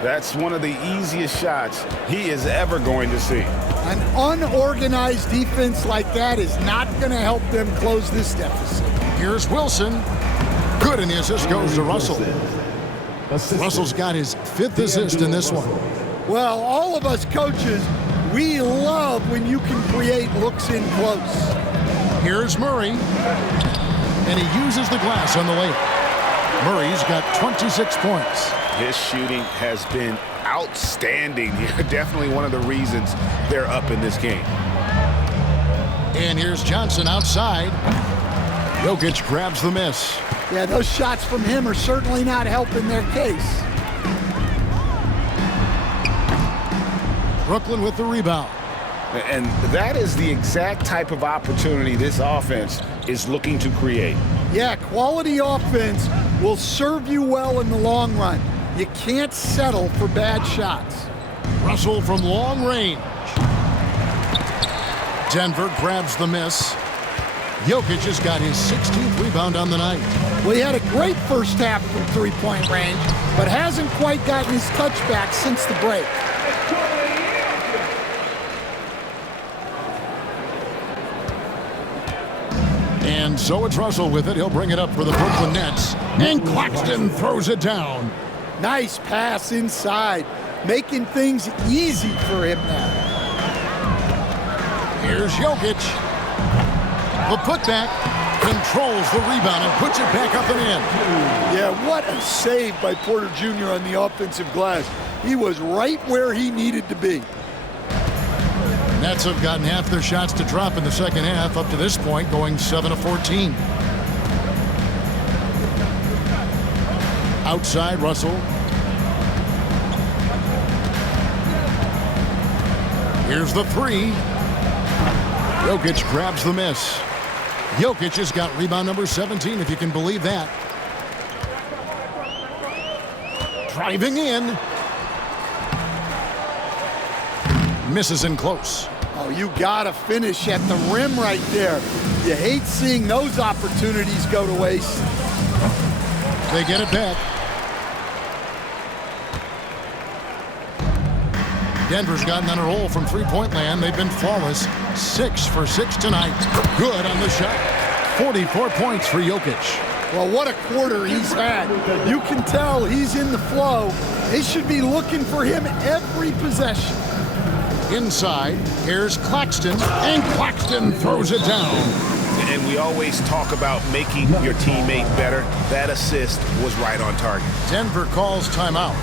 that's one of the easiest shots he is ever going to see. An unorganized defense like that is not going to help them close this deficit. Here's Wilson. Good, and the assist goes to Russell. Russell's got his 5th assist in this one. Well, all of us coaches, we love when you can create looks in close. Here's Murray, and he uses the glass on the layup. Murray's got 26 points. His shooting has been outstanding. Definitely one of the reasons they're up in this game. And here's Johnson outside. Jokic grabs the miss. Yeah, those shots from him are certainly not helping their case. Brooklyn with the rebound. And that is the exact type of opportunity this offense is looking to create. Yeah, quality offense will serve you well in the long run. You can't settle for bad shots. Russell from long range. Denver grabs the miss. Jokic has got his 16th rebound on the night. Well, he had a great first half from three-point range, but hasn't quite gotten his touchback since the break. And so it's Russell with it. He'll bring it up for the Brooklyn Nets. And Claxton throws it down. Nice pass inside, making things easy for him now. Here's Jokic. The putback controls the rebound and puts it back up and in. Yeah, what a save by Porter Jr. on the offensive glass. He was right where he needed to be. Nets have gotten half their shots to drop in the second half up to this point, going 7 of 14. Outside, Russell. Here's the three. Jokic grabs the miss. Jokic has got rebound number 17, if you can believe that. Driving in. Misses in close. Oh, you gotta finish at the rim right there. You hate seeing those opportunities go to waste. They get it back. Denver's gotten on a roll from three-point land. They've been flawless. 6 for 6 tonight. Good on the shot. 44 points for Jokic. Well, what a quarter he's had. You can tell he's in the flow. They should be looking for him every possession. Inside, here's Claxton, and Claxton throws it down. And we always talk about making your teammate better. That assist was right on target. Denver calls timeout.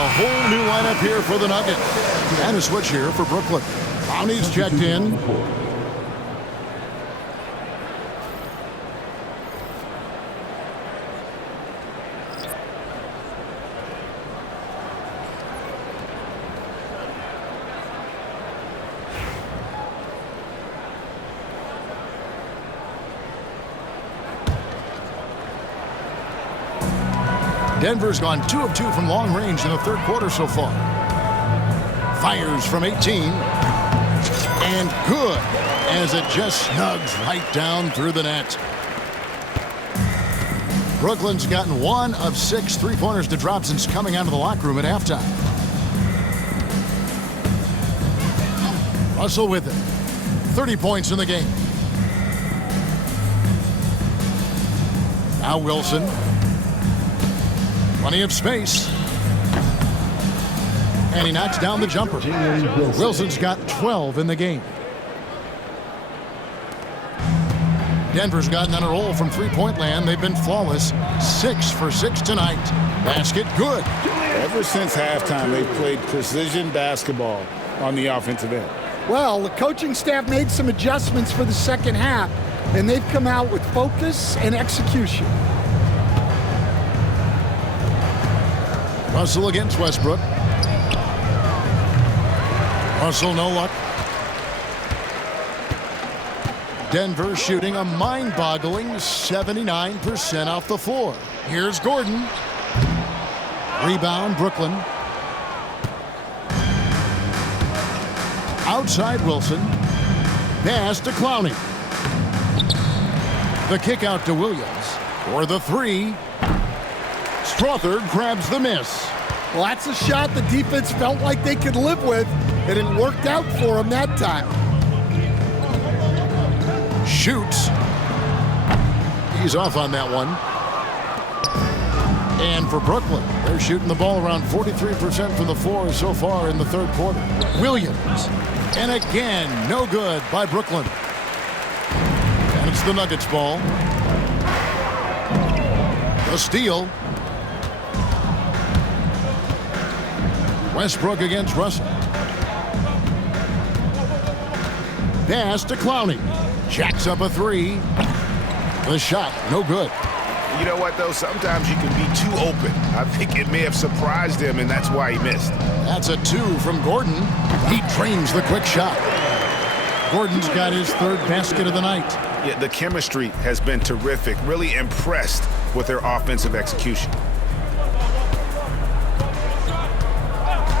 a whole new lineup here for the Nuggets. And a switch here for Brooklyn. Brownie's checked in. Denver's gone 2 of 2 from long range in the third quarter so far. Fires from 18. And good, as it just snugs right down through the net. Brooklyn's gotten 1 of 6 three-pointers to drop since coming out of the locker room at halftime. Russell with it. 30 points in the game. Now Wilson. Plenty of space. And he knocks down the jumper. Wilson's got 12 in the game. Denver's gotten on a roll from three-point land. They've been flawless. 6 for 6 tonight. Basket good. Ever since halftime, they've played precision basketball on the offensive end. Well, the coaching staff made some adjustments for the second half, and they've come out with focus and execution. Russell against Westbrook. Russell, no luck. Denver shooting a mind-boggling 79% off the floor. Here's Gordon. Rebound, Brooklyn. Outside Wilson. Pass to Clowney. The kick out to Williams. For the three. Strother grabs the miss. Well, that's a shot the defense felt like they could live with, and it worked out for them that time. Shoots. He's off on that one. And for Brooklyn, they're shooting the ball around 43% from the floor so far in the third quarter. Williams. And again, no good by Brooklyn. And it's the Nuggets ball. The steal. Westbrook against Russell. Pass to Clowney. Jacks up a three. The shot, no good. You know what, though? Sometimes you can be too open. I think it may have surprised him, and that's why he missed. That's a 2 from Gordon. He trains the quick shot. Gordon's got his third basket of the night. Yeah, the chemistry has been terrific. Really impressed with their offensive execution.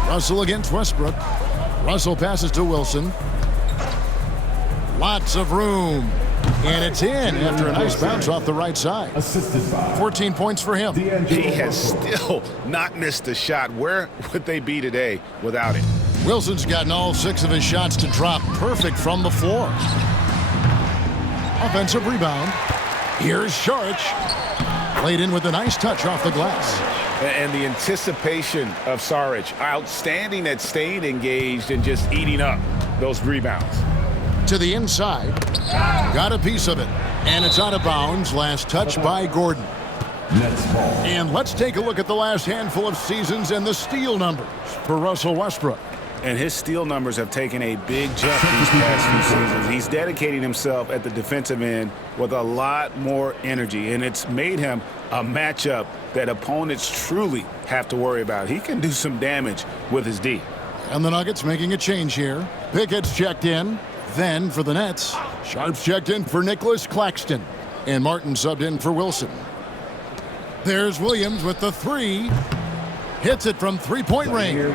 Russell against Westbrook. Russell passes to Wilson. Lots of room. And it's in after a nice bounce off the right side. 14 points for him. He has still not missed a shot. Where would they be today without it? Wilson's gotten all 6 of his shots to drop perfect from the floor. Offensive rebound. Here's Saric. Played in with a nice touch off the glass. And the anticipation of Saric, outstanding at staying engaged and just eating up those rebounds. To the inside. Got a piece of it. And it's out of bounds. Last touch by Gordon. And let's take a look at the last handful of seasons and the steal numbers for Russell Westbrook. And his steal numbers have taken a big jump these past few seasons. He's dedicating himself at the defensive end with a lot more energy, and it's made him a matchup that opponents truly have to worry about. He can do some damage with his D. And the Nuggets making a change here. Pickett's checked in. Then for the Nets, Sharp's checked in for Nicholas Claxton. And Martin subbed in for Wilson. There's Williams with the three. Hits it from three-point range.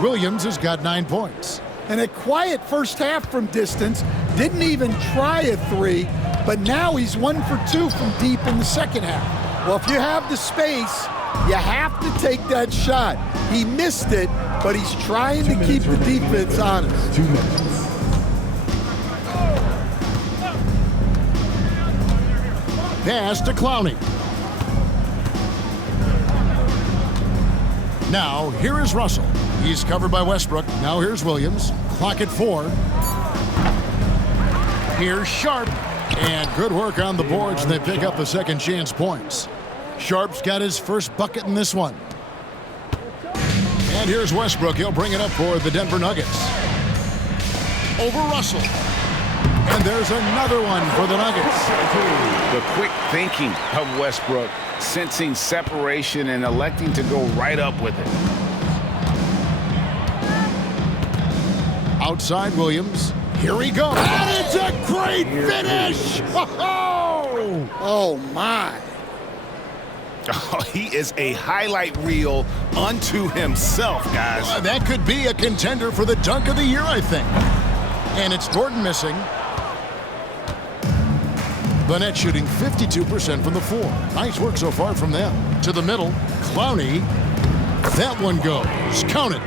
Williams has got 9 points. And a quiet first half from distance. Didn't even try a three, but now he's 1 for 2 from deep in the second half. Well, if you have the space, you have to take that shot. He missed it, but he's trying to keep the defense honest. 2 minutes. Pass to Clowney. Now, here is Russell. He's covered by Westbrook. Now here's Williams. Clock at 4. Here's Sharp. And good work on the boards, and they pick up the second chance points. Sharp's got his first bucket in this one. And here's Westbrook. He'll bring it up for the Denver Nuggets. Over Russell. And there's another one for the Nuggets. The quick thinking of Westbrook, sensing separation and electing to go right up with it. Outside Williams. Here he goes. And it's a great finish. Oh, my. Oh, he is a highlight reel unto himself, guys. That could be a contender for the dunk of the year, I think. And it's Gordon missing. The net shooting 52% from the floor. Nice work so far from them. To the middle, Clowney. That one goes. Count it.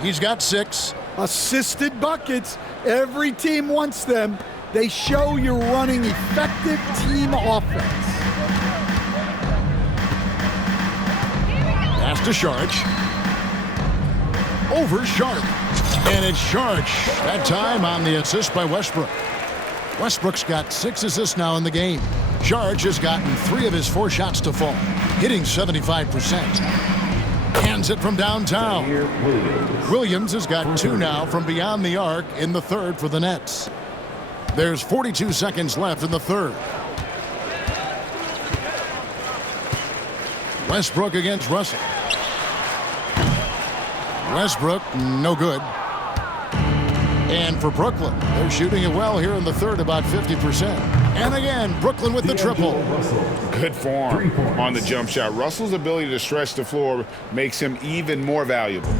He's got 6. Assisted buckets. Every team wants them. They show you're running effective team offense. Pass to Sharp. Over Sharp. And it's Sharp. That time on the assist by Westbrook. Westbrook's got 6 assists now in the game. Sharp has gotten 3 of his 4 shots to fall, hitting 75%. Hands it from downtown. Williams has got 2 now from beyond the arc in the third for the Nets. There's 42 seconds left in the third. Westbrook against Russell. Westbrook, no good. And for Brooklyn, they're shooting it well here in the third, about 50%. And again, Brooklyn with the triple. Good form on the jump shot. Russell's ability to stretch the floor makes him even more valuable.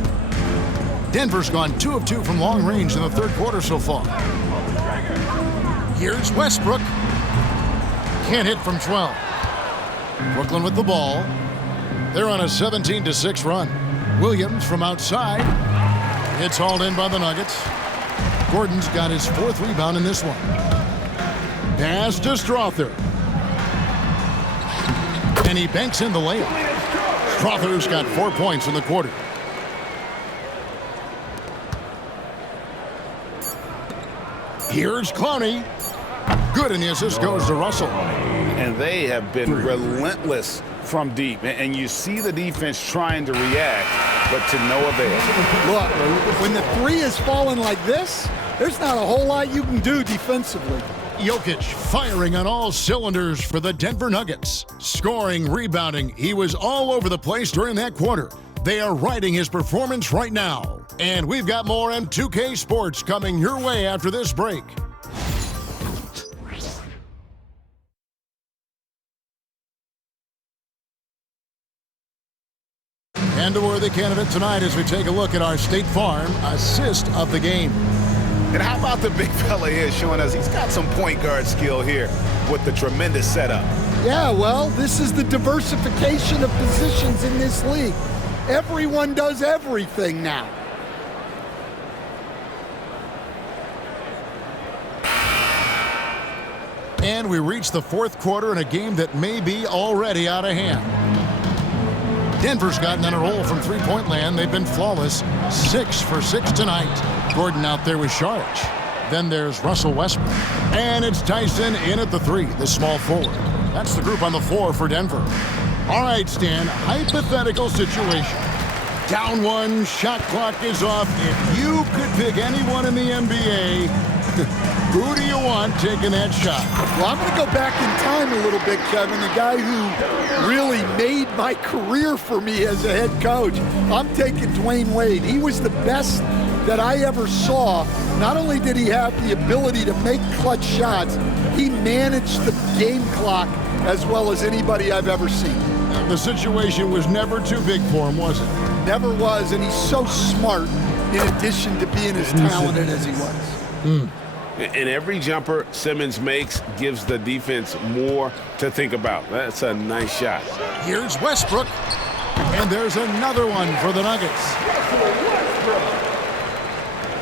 Denver's gone 2 of 2 from long range in the third quarter so far. Here's Westbrook. Can't hit from 12. Brooklyn with the ball. They're on a 17-6 run. Williams from outside. It's hauled in by the Nuggets. Gordon's got his 4th rebound in this one. Pass to Strother. And he banks in the layup. Strother's got 4 points in the quarter. Here's Clowney. Good, and the assist goes to Russell. And they have been relentless from deep. And you see the defense trying to react, but to no avail. Look, when the 3 is falling like this, there's not a whole lot you can do defensively. Jokic firing on all cylinders for the Denver Nuggets. Scoring, rebounding, he was all over the place during that quarter. They are riding his performance right now. And we've got more M2K Sports coming your way after this break. And a worthy candidate tonight as we take a look at our State Farm assist of the game. And how about the big fella here showing us he's got some point guard skill here with the tremendous setup. Yeah, well, this is the diversification of positions in this league. Everyone does everything now. And we reach the fourth quarter in a game that may be already out of hand. Denver's gotten on a roll from three-point land. They've been flawless. 6 for 6 tonight. Gordon out there with Sharp. Then there's Russell Westbrook. And it's Tyson in at the 3, the small forward. That's the group on the floor for Denver. All right, Stan, hypothetical situation. Down 1, shot clock is off. If you could pick anyone in the NBA, who do you want taking that shot? Well, I'm going to go back in time a little bit, Kevin. The guy who really made my career for me as a head coach. I'm taking Dwayne Wade. He was the best that I ever saw. Not only did he have the ability to make clutch shots, he managed the game clock as well as anybody I've ever seen. The situation was never too big for him, was it? Never was, and he's so smart in addition to being as talented as he was. And every jumper Simmons makes gives the defense more to think about. That's a nice shot. Here's Westbrook, and there's another one for the Nuggets.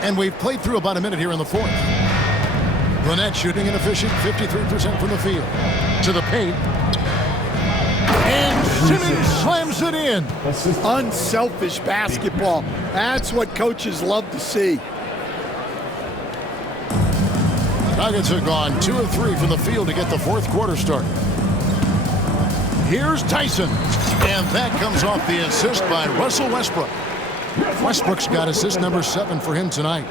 And we've played through about a minute here in the fourth. Lynette shooting an efficient 53% from the field. To the paint. And Simmons slams it in. Unselfish basketball. That's what coaches love to see. Nuggets have gone 2 of 3 from the field to get the fourth quarter started. Here's Tyson. And that comes off the assist by Russell Westbrook. Westbrook's got assist number 7 for him tonight.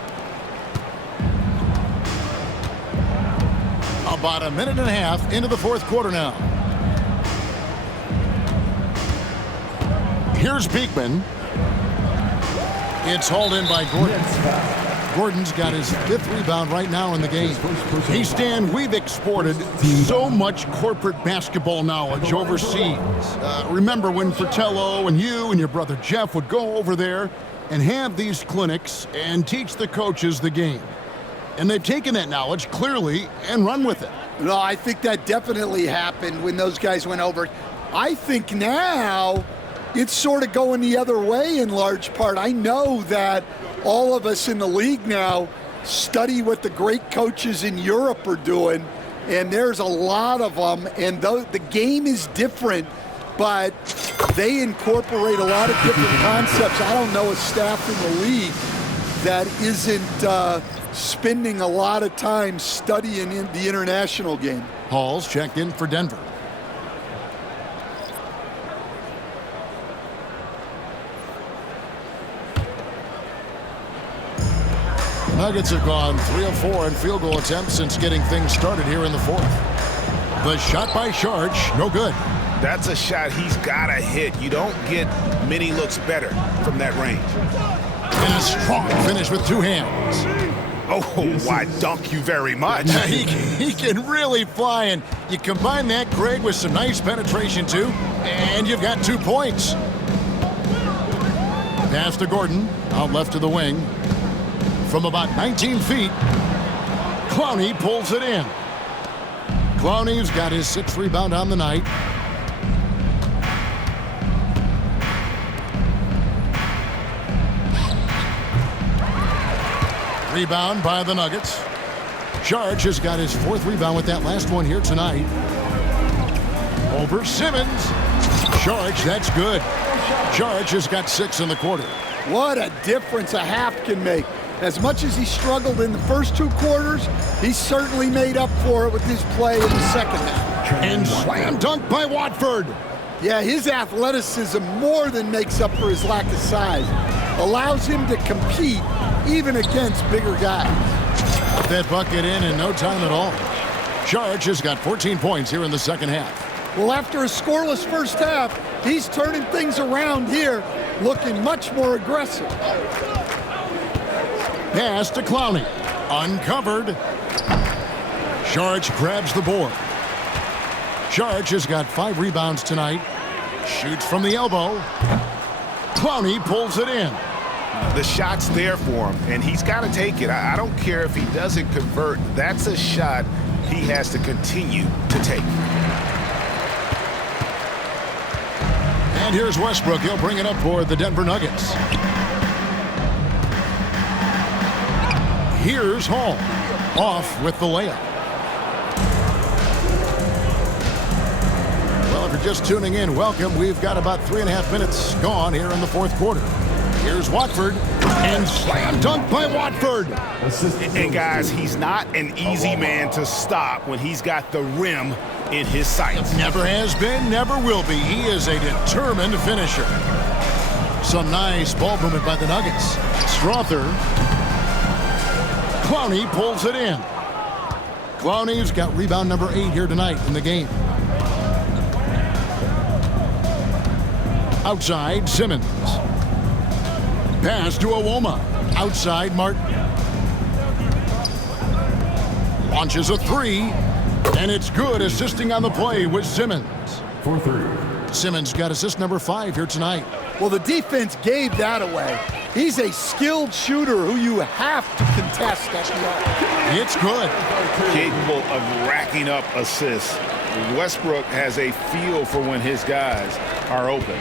About a minute and a half into the fourth quarter now. Here's Beekman. It's hauled in by Gordon. Gordon's got his 5th rebound right now in the game. Hey, Stan, we've exported so much corporate basketball knowledge overseas. Remember when Fratello and you and your brother Jeff would go over there and have these clinics and teach the coaches the game? And they've taken that knowledge clearly and run with it. No, I think that definitely happened when those guys went over. I think now it's sort of going the other way in large part. I know that all of us in the league now study what the great coaches in Europe are doing, and there's a lot of them, and the game is different, but they incorporate a lot of different concepts. I don't know a staff in the league that isn't spending a lot of time studying in the international game. Hall's checked in for Denver. Nuggets have gone 3 of 4 in field goal attempts since getting things started here in the fourth. The shot by Sharge, no good. That's a shot he's got to hit. You don't get many looks better from that range. And a strong finish with 2 hands. Oh, why, dunk you very much. He can really fly, and you combine that, Greg, with some nice penetration, too, and you've got 2 points. Pass to Gordon, out left to the wing. From about 19 feet, Clowney pulls it in. Clowney's got his 6th rebound on the night. Rebound by the Nuggets. Sharge has got his 4th rebound with that last one here tonight. Over Simmons. Sharge, that's good. Sharge has got 6 in the quarter. What a difference a half can make. As much as he struggled in the first 2 quarters, he certainly made up for it with his play in the second half. And slam dunk by Watford. Yeah, his athleticism more than makes up for his lack of size. Allows him to compete even against bigger guys. Put that bucket in no time at all. Sharge has got 14 points here in the second half. Well, after a scoreless first half, he's turning things around here, looking much more aggressive. Pass to Clowney. Uncovered. Sharge grabs the board. Sharge has got 5 rebounds tonight. Shoots from the elbow. Clowney pulls it in. The shot's there for him, and he's got to take it. I don't care if he doesn't convert. That's a shot he has to continue to take. And here's Westbrook. He'll bring it up for the Denver Nuggets. Here's Hall. Off with the layup. Well, if you're just tuning in, welcome. We've got about 3.5 minutes gone here in the fourth quarter. Here's Watford, and slam dunk by Watford. And guys, he's not an easy man to stop when he's got the rim in his sights. Never has been, never will be. He is a determined finisher. Some nice ball movement by the Nuggets. Strother. Clowney pulls it in. Clowney's got rebound number 8 here tonight in the game. Outside, Simmons. Pass to Awoma. Outside, Martin. Launches a 3, and it's good, assisting on the play with Simmons. For 3. Simmons got assist number 5 here tonight. Well, the defense gave that away. He's a skilled shooter who you have to contest at the arc. It's good. Capable of racking up assists. Westbrook has a feel for when his guys are open.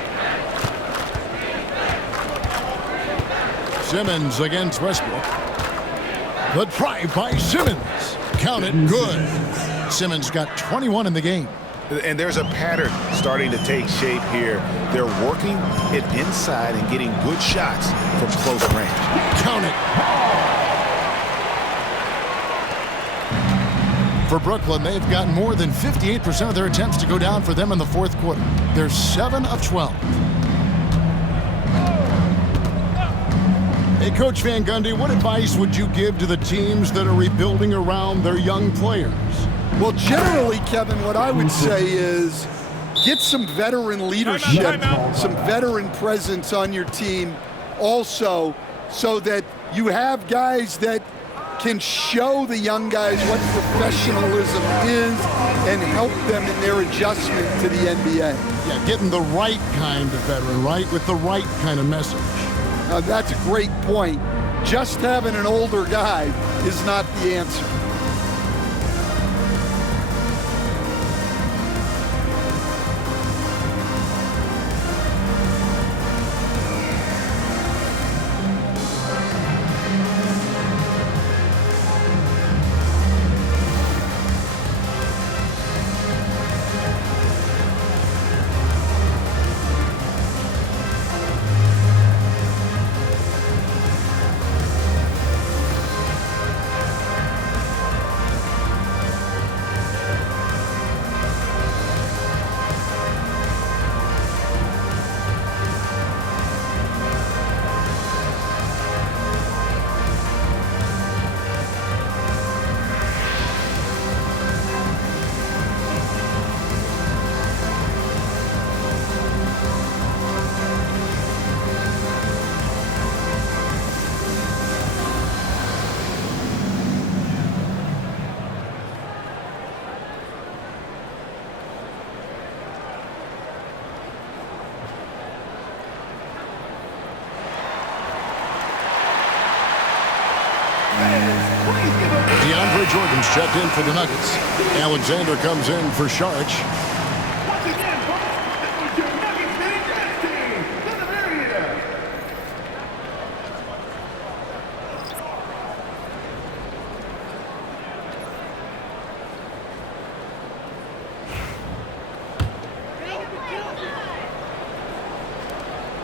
Simmons against Westbrook. The drive by Simmons. Count it, good. Simmons got 21 in the game. And there's a pattern starting to take shape here. They're working it inside and getting good shots from close range. Count it. For Brooklyn, they've gotten more than 58% of their attempts to go down for them in the fourth quarter. They're 7 of 12. Hey, Coach Van Gundy, what advice would you give to the teams that are rebuilding around their young players? Well, generally, Kevin, what I would say is get some veteran leadership, some veteran presence on your team also, so that you have guys that can show the young guys what professionalism is and help them in their adjustment to the NBA. Yeah, getting the right kind of veteran, right, with the right kind of message. That's a great point. Just having an older guy is not the answer. DeAndre Jordan's checked in for the Nuggets. Alexander comes in for Sharch.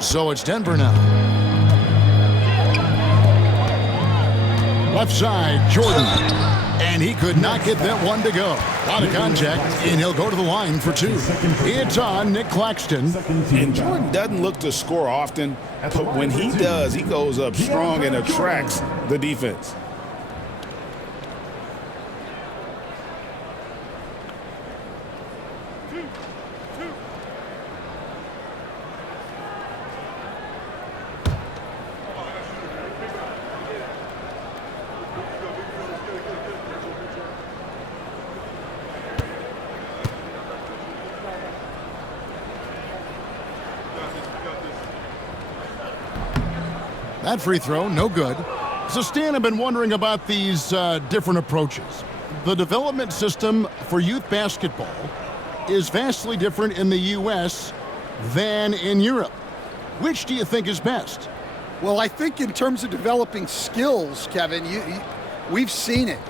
So it's Denver now. Left side, Jordan. And he could not get that one to go. A lot of contact, and he'll go to the line for two. It's on Nick Claxton. And Jordan doesn't look to score often, but when he does, he goes up strong and attracts the defense. That free throw, no good. So, Stan, I've been wondering about these different approaches. The development system for youth basketball is vastly different in the U.S. than in Europe. Which do you think is best? Well, I think in terms of developing skills, Kevin, we've seen it.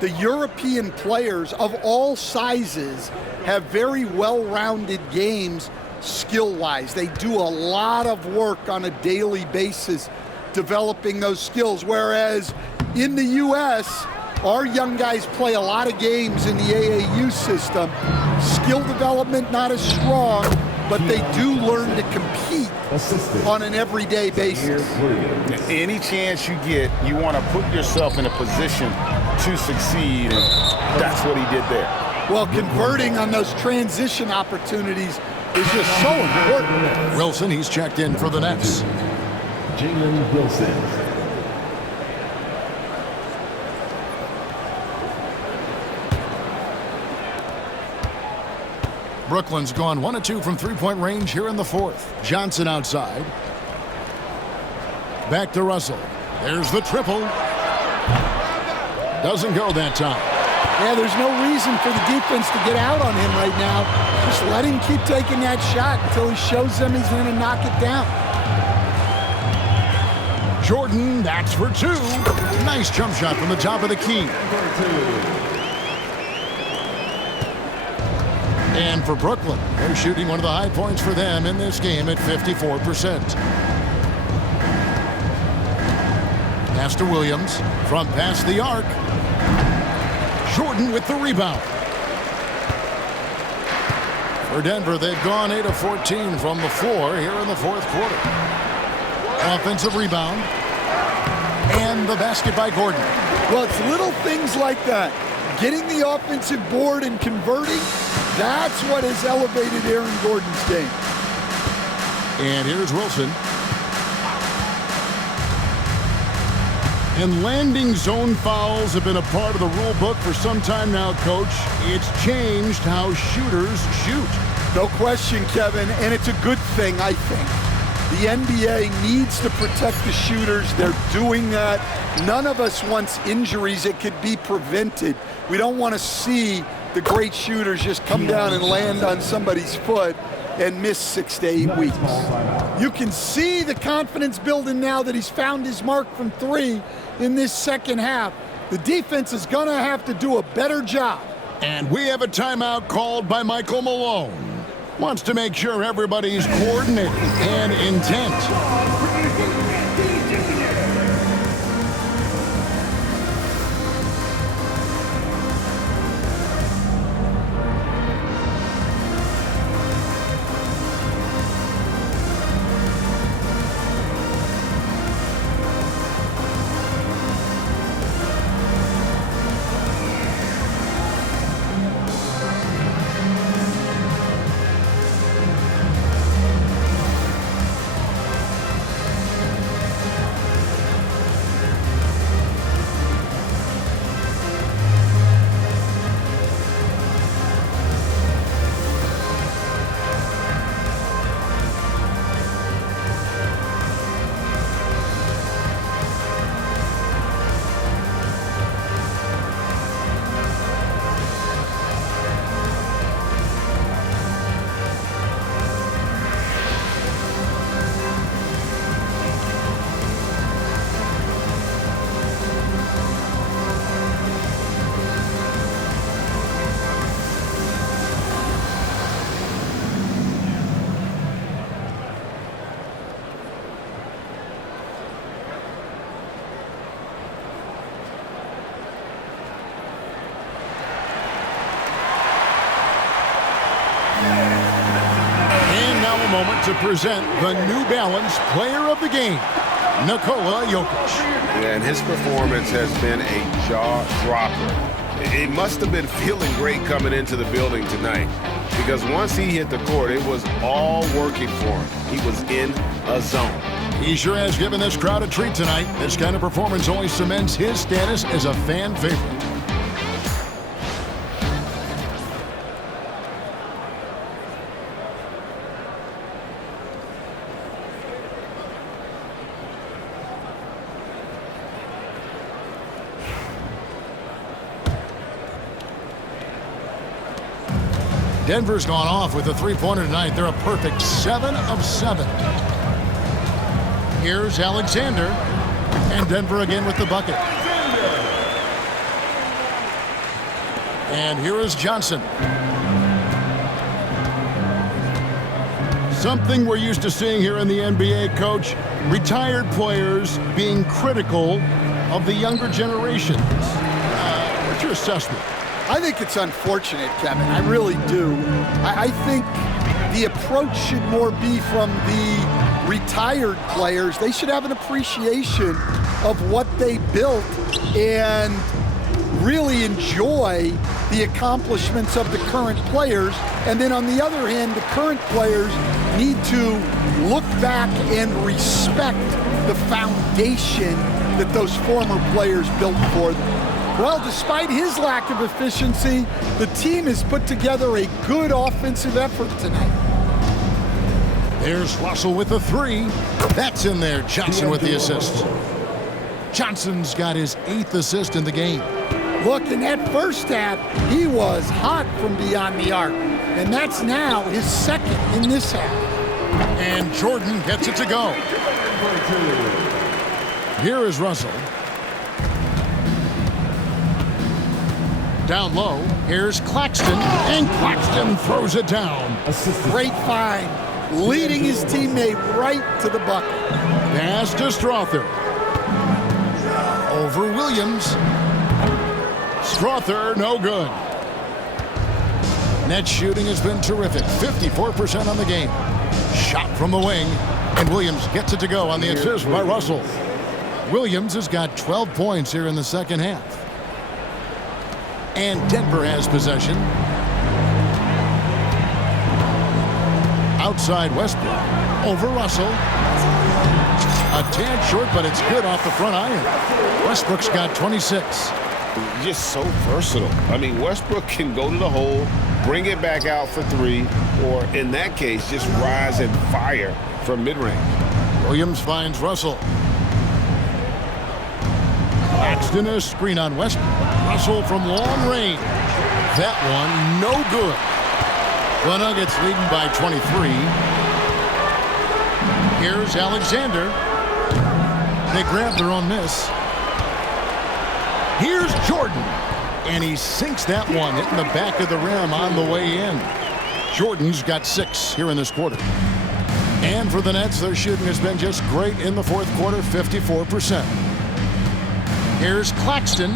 The European players of all sizes have very well-rounded games skill-wise. They do a lot of work on a daily basis developing those skills, whereas in the U.S., our young guys play a lot of games in the AAU system. Skill development not as strong, but they do learn to compete on an everyday basis. Any chance you get, you want to put yourself in a position to succeed, and that's what he did there. Well, converting on those transition opportunities is just so important. Wilson, he's checked in for the Nets. Jalen Wilson. Brooklyn's gone 1 of 2 from three-point range here in the fourth. Johnson outside. Back to Russell. There's the triple. Doesn't go that time. Yeah, there's no reason for the defense to get out on him right now. Just let him keep taking that shot until he shows them he's going to knock it down. Jordan, that's for two. Nice jump shot from the top of the key. And for Brooklyn, they're shooting one of the high points for them in this game at 54%. Pass to Williams from past the arc. Jordan with the rebound. For Denver, they've gone 8 of 14 from the floor here in the fourth quarter. Offensive rebound. And the basket by Gordon. Well, it's little things like that. Getting the offensive board and converting, that's what has elevated Aaron Gordon's game. And here's Wilson. And landing zone fouls have been a part of the rule book for some time now, Coach. It's changed how shooters shoot. No question, Kevin, and it's a good thing, I think. The NBA needs to protect the shooters. They're doing that. None of us wants injuries that could be prevented. We don't want to see the great shooters just come down and land on somebody's foot and miss 6 to 8 weeks. You can see the confidence building now that he's found his mark from three in this second half. The defense is going to have to do a better job. And we have a timeout called by Michael Malone. Wants to make sure everybody's coordinated and intent. Moment to present the New Balance Player of the Game, Nikola Jokic. And his performance has been a jaw-dropper. He must have been feeling great coming into the building tonight, because once he hit the court, it was all working for him. He was in a zone. He sure has given this crowd a treat tonight. This kind of performance only cements his status as a fan favorite. Denver's gone off with a three-pointer tonight. They're a perfect 7 of 7. Here's Alexander, and Denver again with the bucket. And here is Johnson. Something we're used to seeing here in the NBA, Coach. Retired players being critical of the younger generations. What's your assessment? I think it's unfortunate, Kevin. I really do. I think the approach should more be from the retired players. They should have an appreciation of what they built and really enjoy the accomplishments of the current players. And then on the other hand, the current players need to look back and respect the foundation that those former players built for them. Well, despite his lack of efficiency, the team has put together a good offensive effort tonight. There's Russell with the three. That's in there. Johnson with the assist. Johnson's got his 8th assist in the game. Look, in that first half, he was hot from beyond the arc. And that's now his 2nd in this half. And Jordan gets it to go. Here is Russell. Down low, here's Claxton, and Claxton throws it down. Great find, leading his teammate right to the bucket. Pass to Strother. Over Williams. Strother, no good. Net shooting has been terrific, 54% on the game. Shot from the wing, and Williams gets it to go on the assist by Russell. Williams has got 12 points here in the second half. And Denver has possession. Outside Westbrook. Over Russell. A tad short, but it's good off the front iron. Westbrook's got 26. Just so versatile. I mean, Westbrook can go to the hole, bring it back out for three, or in that case, just rise and fire from mid-range. Williams finds Russell. Claxton a screen on Westbrook. Russell from long range. That one no good. The Nuggets leading by 23. Here's Alexander. They grab their own miss. Here's Jordan. And he sinks that one, hitting the back of the rim on the way in. Jordan's got 6 here in this quarter. And for the Nets, their shooting has been just great in the fourth quarter, 54%. Here's Claxton.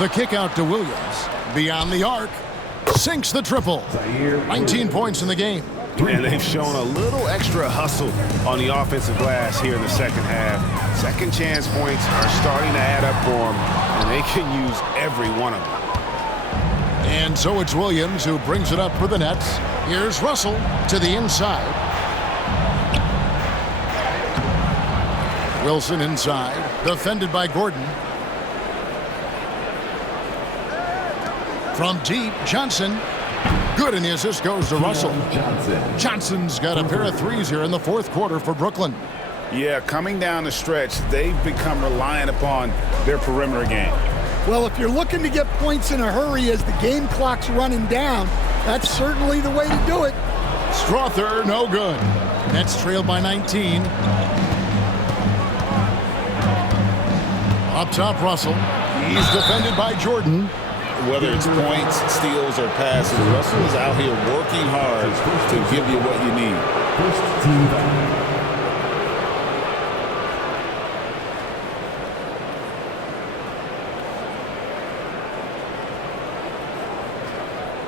The kick out to Williams. Beyond the arc. Sinks the triple. 19 points in the game. And they've shown a little extra hustle on the offensive glass here in the second half. Second chance points are starting to add up for them, and they can use every one of them. And so it's Williams who brings it up for the Nets. Here's Russell to the inside. Wilson inside, defended by Gordon. From deep, Johnson. Good, and the assist goes to Russell. Johnson's got a pair of threes here in the fourth quarter for Brooklyn. Yeah, coming down the stretch, they've become reliant upon their perimeter game. Well, if you're looking to get points in a hurry as the game clock's running down, that's certainly the way to do it. Strother, no good. Nets trailed by 19. Up top, Russell. He's defended by Jordan. Whether it's points, steals, or passes, Russell is out here working hard to give you what you need.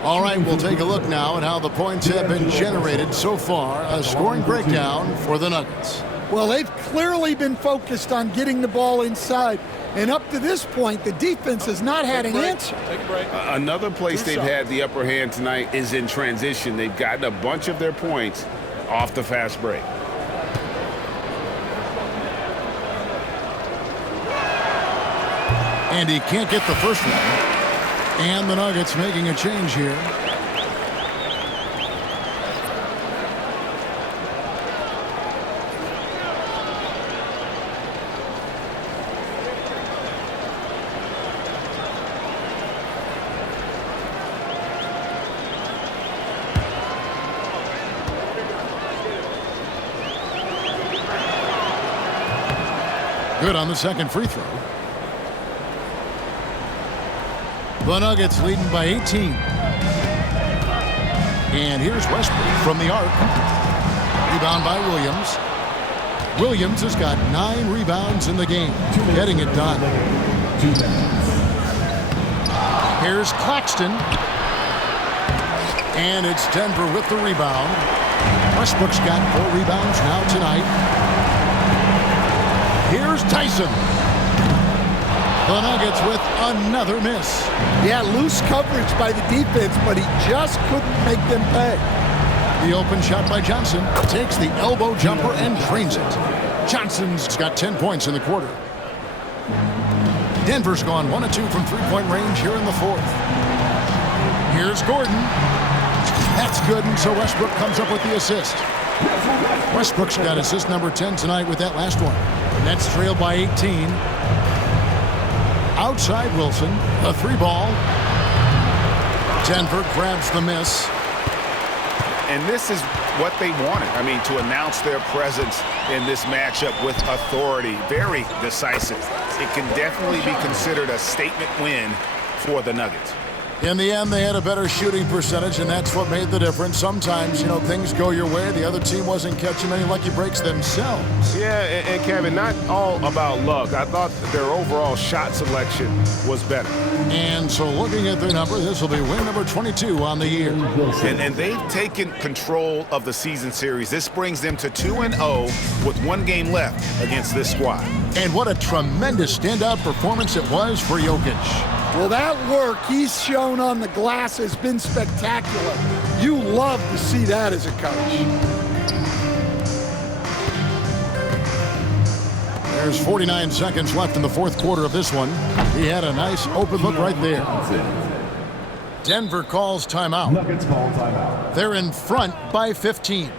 All right, we'll take a look now at how the points have been generated so far. A scoring breakdown for the Nuggets. Well, they've clearly been focused on getting the ball inside. And up to this point, the defense has not had an answer. Another place they've had the upper hand tonight is in transition. They've gotten a bunch of their points off the fast break. And he can't get the first one. And the Nuggets making a change here. Good on the second free throw. The Nuggets leading by 18. And here's Westbrook from the arc. Rebound by Williams. Williams has got 9 rebounds in the game, getting it done. Here's Claxton. And it's Denver with the rebound. Westbrook's got 4 rebounds now tonight. Here's Tyson. The Nuggets with another miss. Yeah, loose coverage by the defense, but he just couldn't make them pay. The open shot by Johnson takes the elbow jumper and drains it. Johnson's got 10 points in the quarter. Denver's gone 1 of 2 from three-point range here in the fourth. Here's Gordon. That's good, and so Westbrook comes up with the assist. Westbrook's got assist number 10 tonight with that last one. Nets trailed by 18. Outside Wilson, a 3-ball. Denver grabs the miss. And this is what they wanted. I mean, to announce their presence in this matchup with authority. Very decisive. It can definitely be considered a statement win for the Nuggets. In the end, they had a better shooting percentage, and that's what made the difference. Sometimes, things go your way. The other team wasn't catching many lucky breaks themselves. Yeah, and Kevin, not all about luck. I thought their overall shot selection was better. And so looking at their number, this will be win number 22 on the year. And they've taken control of the season series. This brings them to 2-0 with 1 game left against this squad. And what a tremendous standout performance it was for Jokic. Well, that work he's shown on the glass has been spectacular. You love to see that as a coach. There's 49 seconds left in the fourth quarter of this one. He had a nice open look right there. Denver calls timeout. Nuggets call timeout. They're in front by 15.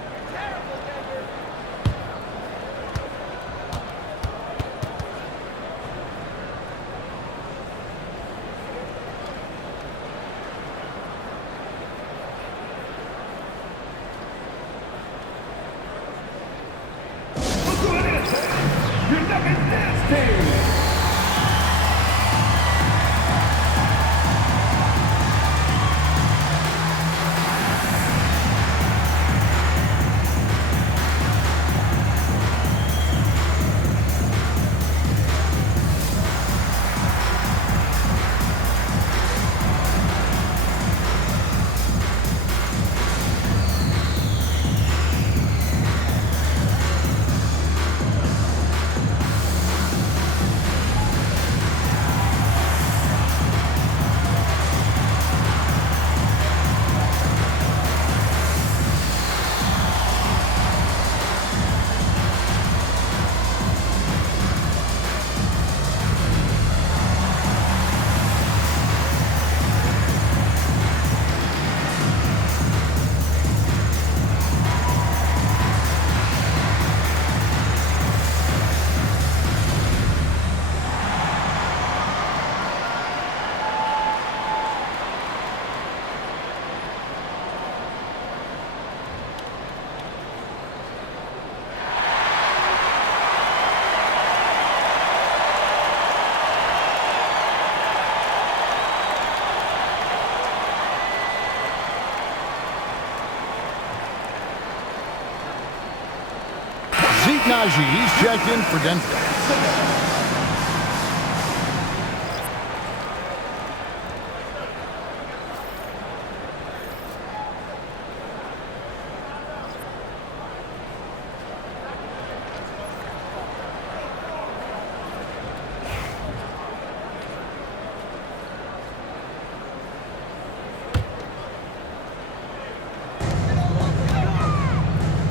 He's checked in for Denver.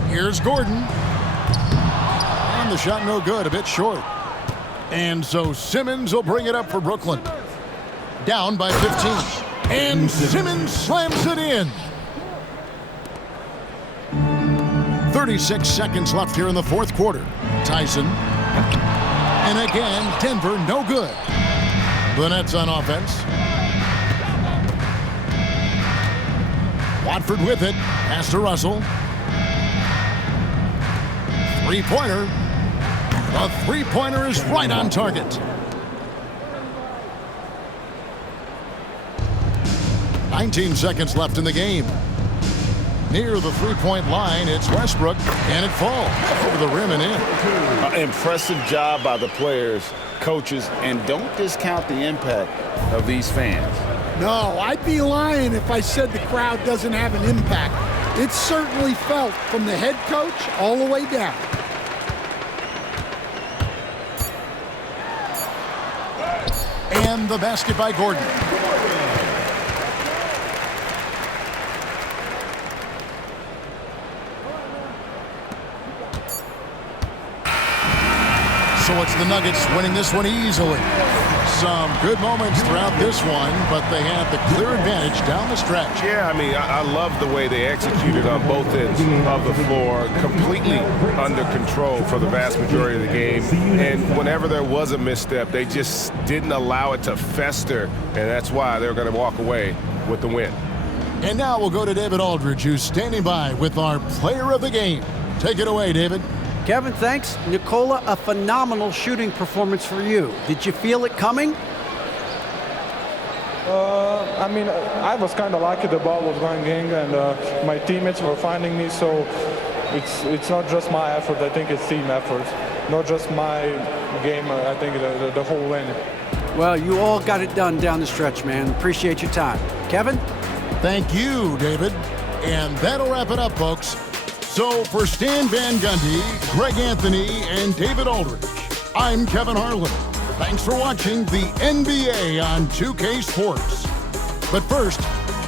Here's Gordon. The shot no good, a bit short. And so Simmons will bring it up for Brooklyn. Down by 15. And Simmons slams it in. 36 seconds left here in the fourth quarter. Tyson. And again, Denver no good. The Nets on offense. Watford with it. Pass to Russell. Three-pointer. The three-pointer is right on target. 19 seconds left in the game. Near the three-point line, it's Westbrook, and it falls over the rim and in. Impressive job by the players, coaches, and don't discount the impact of these fans. No, I'd be lying if I said the crowd doesn't have an impact. It's certainly felt from the head coach all the way down. And the basket by Gordon. So it's the Nuggets winning this one easily. Some good moments throughout this one, but they had the clear advantage down the stretch. Yeah, I mean, I love the way they executed on both ends of the floor, completely under control for the vast majority of the game. And whenever there was a misstep, they just didn't allow it to fester, and that's why they're going to walk away with the win. And now we'll go to David Aldridge, who's standing by with our player of the game. Take it away, David. Kevin, thanks. Nikola, a phenomenal shooting performance for you. Did you feel it coming? I mean, I was kind of lucky the ball was going in, and my teammates were finding me, so it's not just my effort. I think it's team effort, not just my game. I think the whole win. Well, you all got it done down the stretch, man. Appreciate your time. Kevin? Thank you, David. And that'll wrap it up, folks. So for Stan Van Gundy, Greg Anthony, and David Aldridge, I'm Kevin Harlan. Thanks for watching the NBA on 2K Sports. But first,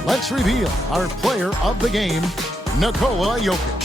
let's reveal our player of the game, Nikola Jokic.